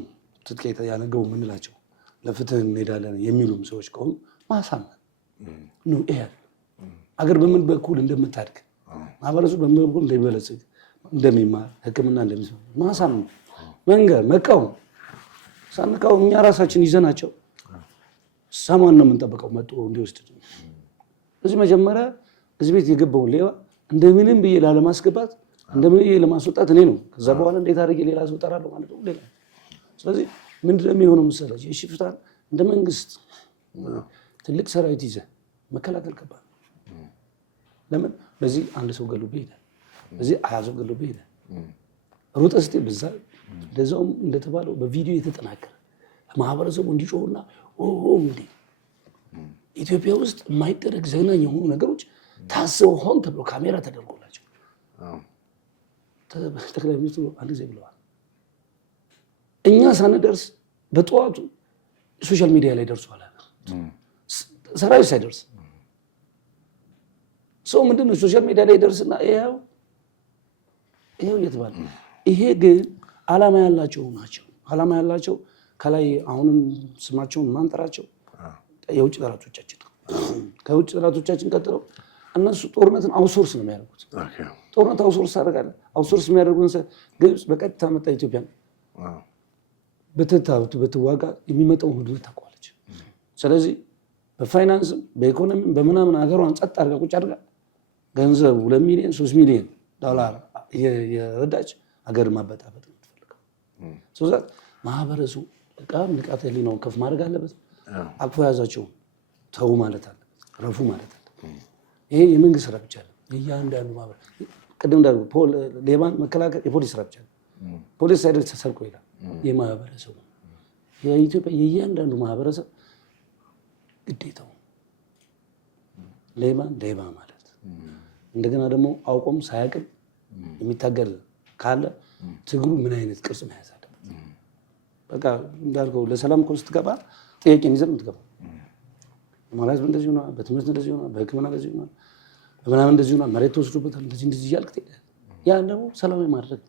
ትጥቅ ያነገቡ ምንላቸው ለፍትህ እንሄዳለን የሚሉም ሰዎች ከሆኑ ማሳመን ነው። ይሄ አገር በምን በኩል እንደምታድግ ማህበረሰቡ በምን በኩል እንደሚበለጽግ እንደሚማር ሕክምና እንደሚሰራ ማሳመን መንገር መቃወም ሳንቃወም እኛ ራሳችን ይዘናቸው ሳማን ነው የምንጠብቀው መጥቶ እንዲወስድ። እዚህ መጀመሪያ እዚህ ቤት የገባውን ሌባ እንደምንም ብዬ ላለማስገባት እንደምን ብዬ ለማስወጣት እኔ ነው። ከዛ በኋላ እንዴት አድርጌ ሌላ ሰው እጠራለሁ ማለት ነው ሌላ። ስለዚህ ምንድነው የሚሆነው መሰለህ? የሽፍታን እንደ መንግስት ትልቅ ሰራዊት ይዘህ መከላከል ከባድ። ለምን በዚህ አንድ ሰው ገሎብህ ይሄዳል፣ በዚህ 20 ሰው ገሎብህ ይሄዳል። ሩጠህ ስትይ በዛ እንደዛውም እንደተባለው በቪዲዮ የተጠናከረ ማህበረሰቡ እንዲጮህና እንዴ ኢትዮጵያ ውስጥ የማይደረግ ዘግናኝ የሆኑ ነገሮች ታስበው ሆን ተብሎ ካሜራ ተደርጎላቸው ጠቅላይ ሚኒስትሩ አንድ ጊዜ ብለዋል። እኛ ሳንደርስ በጠዋቱ ሶሻል ሚዲያ ላይ ደርሷል። ሰራዊት ሳይደርስ ሰው ምንድነው ሶሻል ሚዲያ ላይ ደርስና ይሄው እየተባለ ይሄ ግን ዓላማ ያላቸው ናቸው። ዓላማ ያላቸው ከላይ አሁንም ስማቸውን ማንጠራቸው የውጭ ጠላቶቻችን ከውጭ ጠላቶቻችን ቀጥለው እነሱ ጦርነትን አውትሶርስ ነው የሚያደርጉት። ጦርነት አውትሶርስ ታደርጋለህ። አውትሶርስ የሚያደርጉን ግብፅ በቀጥታ መጣ ኢትዮጵያን በትዋጋ የሚመጣውን ውድመት ታውቀዋለች። ስለዚህ በፋይናንስም በኢኮኖሚም በምናምን ሀገሯን ጸጥ አድርጋ ቁጭ አድርጋ ገንዘብ 2 ሚሊዮን 3 ሚሊዮን ዶላር የረዳች ሀገር ማበጣበጥ ነው የምትፈልገው። ስለዚህ ማህበረሰቡ በጣም ንቃተ ህሊናውን ከፍ ማድረግ አለበት። አቅፎ ያዛቸው ተው ማለት አለበት፣ ረፉ ማለት አለበት። ይሄ የመንግስት ስራ ብቻ ነው። የእያንዳንዱ ማህበር ቅድም እንዳልኩ ሌባን መከላከል የፖሊስ ስራ ብቻ ነው። ፖሊስ ሳይደርስ ተሰርቆ ይላል። የማህበረሰቡ የኢትዮጵያ የእያንዳንዱ ማህበረሰብ ግዴታው ሌባ ማለት እንደገና ደግሞ አውቆም ሳያቅም የሚታገል ካለ ትግሉ ምን አይነት ቅርጽ መያዝ አለበት? በቃ እንዳልከው ለሰላም እኮ ስትገባ ጥያቄን ይዘህ የምትገባው ማለት እንደዚህ ሆኗል፣ በትምህርት እንደዚህ ሆኗል፣ በሕክምና እንደዚህ ሆኗል፣ በምናምን እንደዚህ ሆኗል፣ መሬት ተወስዶበታል፣ እንደዚህ እያልክ ትሄዳለህ። ያን ደግሞ ሰላማዊ ማድረግ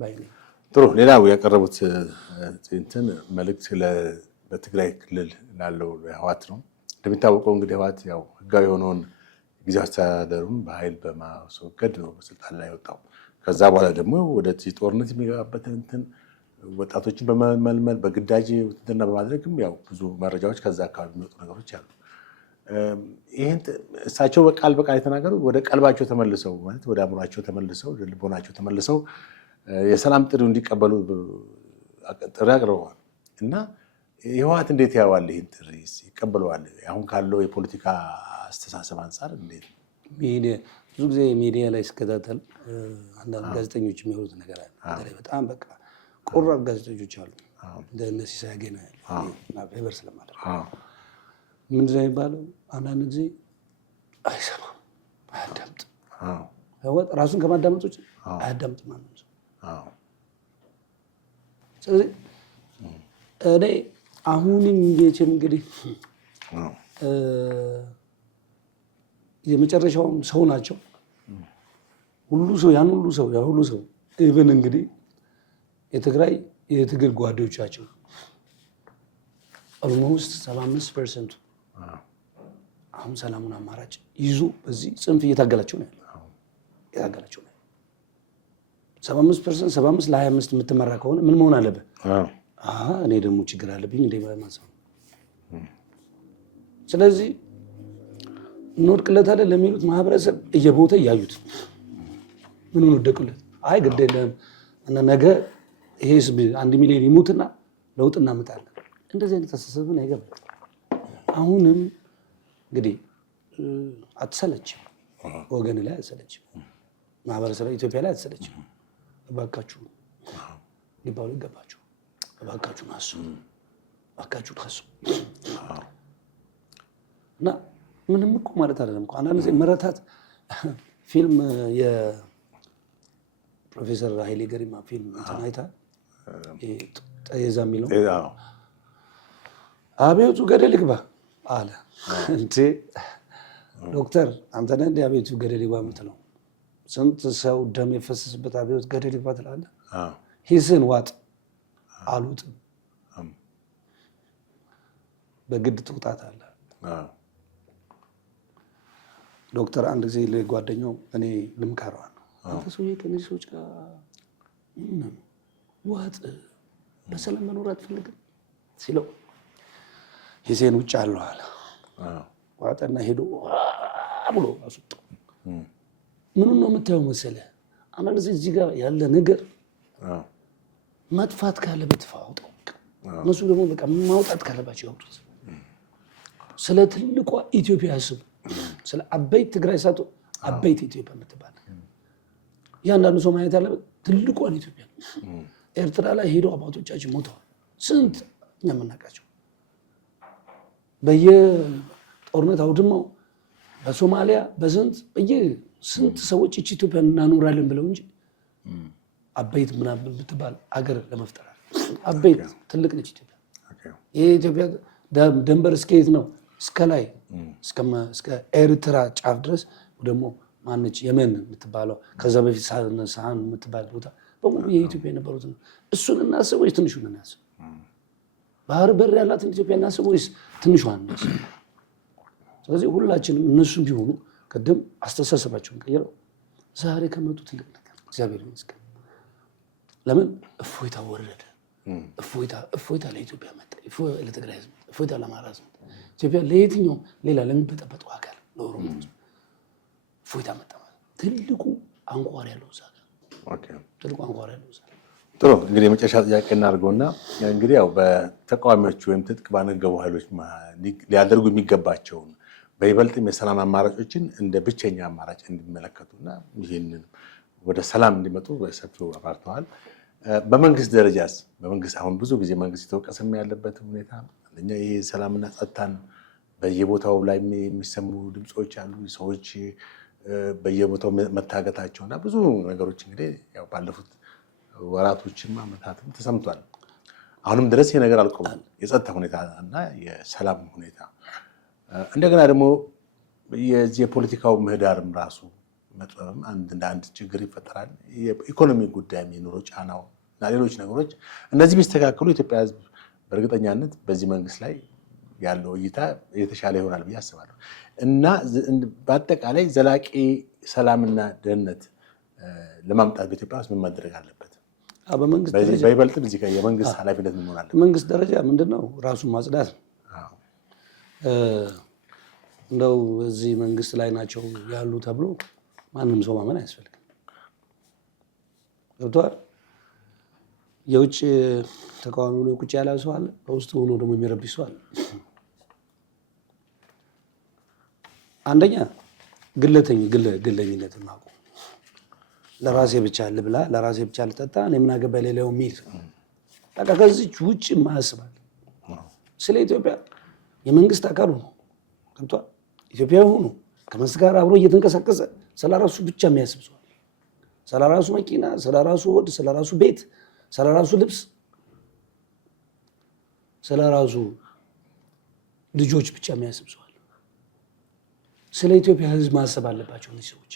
ባይኔ ጥሩ። ሌላው ያቀረቡት እንትን መልእክት በትግራይ ክልል ላለው ህወሓት ነው። እንደሚታወቀው እንግዲህ ህወሓት ያው ህጋዊ የሆነውን ጊዜያዊ አስተዳደሩን በኃይል በማስወገድ ነው በስልጣን ላይ ወጣው። ከዛ በኋላ ደግሞ ወደ ጦርነት የሚገባበትን እንትን ወጣቶችን በመመልመል በግዳጅ ውትድርና በማድረግም ያው ብዙ መረጃዎች ከዛ አካባቢ የሚወጡ ነገሮች አሉ። ይህን እሳቸው በቃል የተናገሩት ወደ ቀልባቸው ተመልሰው ማለት ወደ አእምሯቸው ተመልሰው ወደ ልቦናቸው ተመልሰው የሰላም ጥሪው እንዲቀበሉ ጥሪ አቅርበዋል። እና ህወሓት እንዴት ያዋል? ይህን ጥሪ ይቀበለዋል? አሁን ካለው የፖለቲካ አስተሳሰብ አንጻር እንዴት? ብዙ ጊዜ ሚዲያ ላይ ስከታተል አንዳንድ ጋዜጠኞች የሚሆኑት ነገር አለ። በጣም በቃ ቆራጥ ጋዜጠኞች አሉ። እንደነ ሲሳይ ገና ፌቨር ስለማድረግ ምንድን ነው የሚባለው? አንዳንድ ጊዜ አይሰማም፣ አያዳምጥም። ህወሓት ራሱን ከማዳመጥ ውጭ አያዳምጥም ማንም ሰው። ስለዚህ እኔ አሁንም እንግዲህ የመጨረሻውም ሰው ናቸው። ሁሉ ሰው ያን ሁሉ ሰው ኢቭን እንግዲህ የትግራይ የትግል ጓዶቻቸው ኦልሞስት 75% አሁን ሰላሙን አማራጭ ይዞ በዚህ ጽንፍ እየታገላቸው ነው ያለው። 75% ለ25 የምትመራ ከሆነ ምን መሆን አለበት? እኔ ደግሞ ችግር አለብኝ እንደ ማለት ነው። ስለዚህ እንወድቅለታለን ለሚሉት ማህበረሰብ እየሞተ እያዩት ምኑን ወደቁለት? አይ ግድ የለም እና ነገ ይሄ ህዝብ 1 ሚሊዮን ይሙትና ለውጥ እናመጣለን። እንደዚህ አይነት አስተሳሰብን አይገባም። አሁንም እንግዲህ አትሰለችም፣ ወገን ላይ አትሰለችም፣ ማህበረሰብ ኢትዮጵያ ላይ አትሰለችም። እባካችሁ ሊባሉ ይገባችሁ። እባካችሁን አስቡ፣ እባካችሁን አስቡ። እና ምንም እኮ ማለት አይደለም እኮ አንዳንድ ጊዜ መረታት ፊልም የፕሮፌሰር ኃይሌ ገሪማ ፊልም አይታ ጠየዛ የሚለው አቤቱ ገደል ይግባ አለ። እንዴ ዶክተር አንተ ነህ እንደ አቤቱ ገደል ይግባ የምትለው? ስንት ሰው ደም የፈሰስበት አቤቱ ገደል ይግባ ትላለህ? ሂስን ዋጥ አሉትም በግድ ትውጣት አለ። ዶክተር አንድ ጊዜ ለጓደኛው እኔ ልምከረዋል ነው አንተ ሰውዬ ከነዚህ ሰዎች ጋር ዋጥ በሰላም መኖር አትፈልግም ሲለው ሂሴን ውጭ አለው አለ። ዋጠና ሄዶ ብሎ አስወጣው። ምኑን ነው የምታየው መሰለህ? አንዳንድ ጊዜ እዚህ ጋር ያለ ነገር መጥፋት ካለበት አውጣው። እነሱ ደግሞ በቃ ማውጣት ካለባቸው ያውጡት። ስለ ትልቋ ኢትዮጵያ ያስቡ። ስለ አበይት ትግራይ ሳቶ አበይት ኢትዮጵያ የምትባል እያንዳንዱ ሰው ማየት ያለበት ትልቋን ኢትዮጵያ ነው። ኤርትራ ላይ ሄደው አባቶቻችን ሞተዋል። ስንት እኛ የምናውቃቸው በየጦርነት አውድማው በሶማሊያ ስንት ሰዎች እቺ ኢትዮጵያ እናኖራለን ብለው እንጂ አበይት ምናምን የምትባል አገር ለመፍጠር አበይት ትልቅ ነች ኢትዮጵያ። ይሄ ኢትዮጵያ ደንበር እስከየት ነው? እስከ ላይ እስከ ኤርትራ ጫፍ ድረስ ደግሞ ማነች የመን የምትባለው ከዛ በፊት ሳህን የምትባል ቦታ በሙሉ የኢትዮጵያ የነበሩት ነው። እሱን እናስብ ወይስ ትንሹን እናስብ? ባህር በር ያላትን ኢትዮጵያ እናስብ ወይስ ትንሿን እናስብ? ስለዚህ ሁላችንም እነሱም ቢሆኑ ቅድም አስተሳሰባቸውን ቀይረው ዛሬ ከመጡ ትልቅ ነገር እግዚአብሔር ይመስገን። ለምን እፎይታ ወረደ? እፎይታ ለኢትዮጵያ መጣ። ለትግራይ ህዝብ፣ እፎይታ ለአማራ ህዝብ፣ ኢትዮጵያ ለየትኛው ሌላ ለሚበጠበጠው አካል ለኦሮሞ ህዝብ እፎይታ መጣ ማለት ትልቁ አንኳር ያለው እዛ ጋር ትልቁ አንኳር ያለው እዛ። ጥሩ እንግዲህ የመጨረሻ ጥያቄ እናድርገውና እንግዲህ ያው በተቃዋሚዎች ወይም ትጥቅ ባነገቡ ኃይሎች ሊያደርጉ የሚገባቸውን በይበልጥም የሰላም አማራጮችን እንደ ብቸኛ አማራጭ እንዲመለከቱና ይህንን ወደ ሰላም እንዲመጡ በሰፊው አባርተዋል። በመንግስት ደረጃስ በመንግስት አሁን ብዙ ጊዜ መንግስት የተወቀሰ ያለበት ሁኔታ አንደኛ ይሄ ሰላምና ጸጥታን በየቦታው ላይ የሚሰሙ ድምፆች አሉ። ሰዎች በየቦታው መታገታቸውና ብዙ ነገሮች እንግዲህ ያው ባለፉት ወራቶችም ዓመታትም ተሰምቷል። አሁንም ድረስ ይሄ ነገር አልቆመም። የጸጥታ ሁኔታ እና የሰላም ሁኔታ እንደገና ደግሞ የፖለቲካው ምህዳርም ራሱ መጥበብም እንደ አንድ ችግር ይፈጠራል። የኢኮኖሚ ጉዳይም የኑሮ ጫናው እና ሌሎች ነገሮች እነዚህ ቢስተካከሉ ኢትዮጵያ ሕዝብ በእርግጠኛነት በዚህ መንግስት ላይ ያለው እይታ የተሻለ ይሆናል ብዬ አስባለሁ። እና በአጠቃላይ ዘላቂ ሰላምና ደህንነት ለማምጣት በኢትዮጵያ ውስጥ ምን ማድረግ አለበት? በይበልጥም እዚህ ጋር የመንግስት ኃላፊነት ምን መሆን አለበት? መንግስት ደረጃ ምንድነው? ራሱን ማጽዳት ነው። እንደው እዚህ መንግስት ላይ ናቸው ያሉ ተብሎ ማንም ሰው ማመን አያስፈልግም። ገብቶሃል? የውጭ ተቃዋሚ ሆኖ ቁጭ ያለ ሰው አለ፣ በውስጥ ሆኖ ደግሞ የሚረብሽ ሰው አለ። አንደኛ ግለኝነት ማቆም፣ ለራሴ ብቻ ልብላ፣ ለራሴ ብቻ ልጠጣ፣ እኔ ምን አገባኝ ሌላው የሚል በቃ ከዚች ውጭ ማያስባል። ስለ ኢትዮጵያ የመንግስት አካሉ ነው። ገብቶሃል? ኢትዮጵያዊ ሆኖ ከመንግስት ጋር አብሮ እየተንቀሳቀሰ ስለራሱ ብቻ የሚያስብ ሰው፣ ስለራሱ መኪና፣ ስለራሱ ወድ፣ ስለራሱ ቤት፣ ስለራሱ ልብስ፣ ስለራሱ ልጆች ብቻ የሚያስብ ሰው። ስለ ኢትዮጵያ ሕዝብ ማሰብ አለባቸው። እነዚህ ሰዎች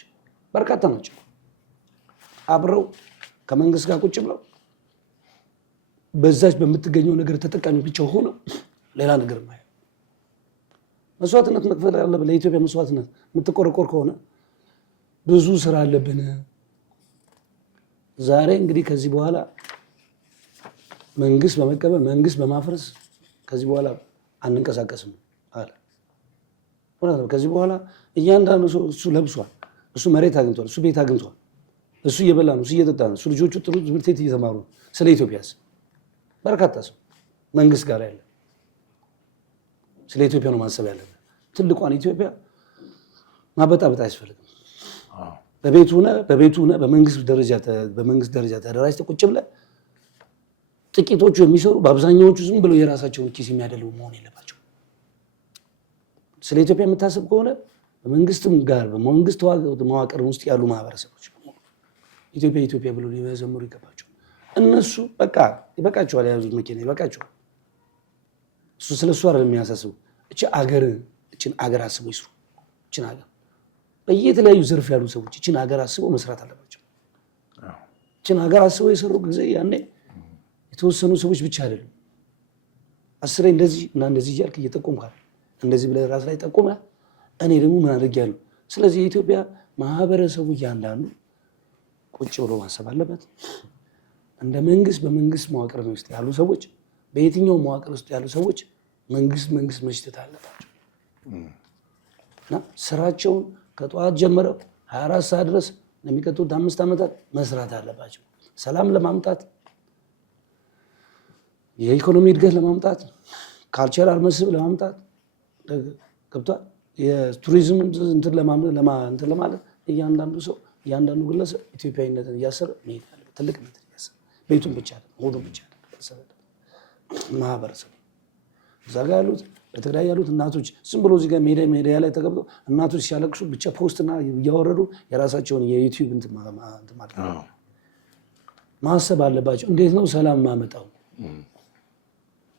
በርካታ ናቸው። አብረው ከመንግስት ጋር ቁጭ ብለው በዛች በምትገኘው ነገር ተጠቃሚ ብቻ ሆነው ሌላ ነገር ማየው። መስዋዕትነት መክፈል ያለብን ለኢትዮጵያ መስዋዕትነት የምትቆረቆር ከሆነ ብዙ ስራ አለብን። ዛሬ እንግዲህ ከዚህ በኋላ መንግስት በመቀበል መንግስት በማፍረስ ከዚህ በኋላ አንንቀሳቀስም አለ። ከዚህ በኋላ እያንዳንዱ ሰው እሱ ለብሷል፣ እሱ መሬት አግኝቷል፣ እሱ ቤት አግኝቷል፣ እሱ እየበላ ነው፣ እሱ እየጠጣ ነው፣ እሱ ልጆቹ ጥሩ ትምህርት ቤት እየተማሩ ነው። ስለ ኢትዮጵያስ በርካታ ሰው መንግስት ጋር ያለ ስለ ኢትዮጵያ ነው ማሰብ ያለብን። ትልቋን ኢትዮጵያ ማበጣበጥ አያስፈልግም። በቤቱ ሆነ በመንግስት ደረጃ ተደራጅተህ ቁጭ ብለህ ጥቂቶቹ የሚሰሩ በአብዛኛዎቹ ዝም ብለው የራሳቸውን ኪስ የሚያደልቡ መሆን የለባቸው። ስለ ኢትዮጵያ የምታስብ ከሆነ በመንግስትም ጋር በመንግስት መዋቅር ውስጥ ያሉ ማህበረሰቦች ኢትዮጵያ ብለው ሊዘምሩ ይገባቸዋል። እነሱ በቃ ይበቃቸዋል፣ የያዙት መኪና ይበቃቸዋል። እሱ ስለ እሱ አይደለም የሚያሳስቡ። እችን አገር አስበው ይስሩ። እችን አገር በየተለያዩ ዘርፍ ያሉ ሰዎች እችን ሀገር አስበው መስራት አለባቸው። እችን ሀገር አስበው የሰሩ ጊዜ ያኔ የተወሰኑ ሰዎች ብቻ አይደሉም። አስሬ እንደዚህ እና እንደዚህ እያልክ እየጠቆምካል እንደዚህ ብለህ ራስ ላይ ጠቆመህ እኔ ደግሞ ምን አድርጌያለሁ። ስለዚህ የኢትዮጵያ ማህበረሰቡ እያንዳንዱ ቁጭ ብሎ ማሰብ አለበት። እንደ መንግስት በመንግስት መዋቅር ውስጥ ያሉ ሰዎች፣ በየትኛው መዋቅር ውስጥ ያሉ ሰዎች መንግስት መሽተት አለባቸው እና ስራቸውን ከጠዋት ጀምረው 24 ሰዓት ድረስ ለሚቀጥሉት 5 ዓመታት መስራት አለባቸው። ሰላም ለማምጣት፣ የኢኮኖሚ እድገት ለማምጣት፣ ካልቸራል መስህብ ለማምጣት ገብቷል። የቱሪዝም እንትን ለማለት እያንዳንዱ ሰው እያንዳንዱ ግለሰብ ኢትዮጵያዊነትን እያሰበ መሄድ አለበት። ትልቅነትን እያሰበ ቤቱን ብቻ ሆዱን ብቻ ማህበረሰቡ እዛ ጋር ያሉት በትግራይ ያሉት እናቶች ዝም ብሎ እዚህ ጋር ሜዲያ ላይ ተገብተው እናቶች ሲያለቅሱ ብቻ ፖስትና እያወረዱ የራሳቸውን የዩቲዩብ እንትን ማለት ነው ማሰብ አለባቸው። እንዴት ነው ሰላም ማመጣው?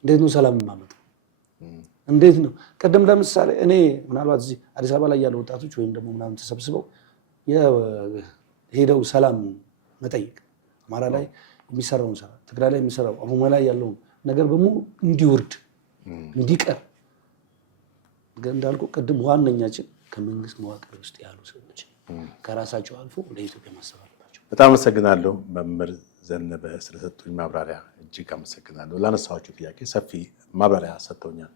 እንዴት ነው ሰላም ማመጣው? እንዴት ነው? ቀደም ለምሳሌ እኔ ምናልባት እዚህ አዲስ አበባ ላይ ያሉ ወጣቶች ወይም ደግሞ ምናምን ተሰብስበው ሄደው ሰላም መጠየቅ አማራ ላይ የሚሰራውን ስራ፣ ትግራይ ላይ የሚሰራው፣ ኦሮሞ ላይ ያለውን ነገር በሙሉ እንዲወርድ እንዲቀር እንዳልኩ ቅድም ዋነኛችን ከመንግስት መዋቅር ውስጥ ያሉ ሰዎች ከራሳቸው አልፎ ወደ ኢትዮጵያ ማሰብ አለባቸው። በጣም አመሰግናለሁ መምህር ዘነበ ስለሰጡኝ ማብራሪያ እጅግ አመሰግናለሁ። ላነሳኋቸው ጥያቄ ሰፊ ማብራሪያ ሰጥተውኛል።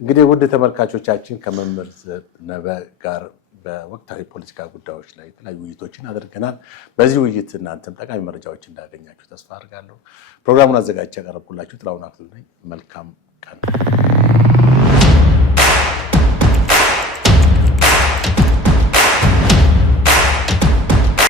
እንግዲህ ውድ ተመልካቾቻችን ከመምህር ዘነበ ጋር በወቅታዊ ፖለቲካ ጉዳዮች ላይ የተለያዩ ውይይቶችን አድርገናል። በዚህ ውይይት እናንተም ጠቃሚ መረጃዎች እንዳገኛችሁ ተስፋ አድርጋለሁ። ፕሮግራሙን አዘጋጅቼ ያቀረብኩላችሁ ጥላሁን አክሊሉ ነኝ። መልካም ቀን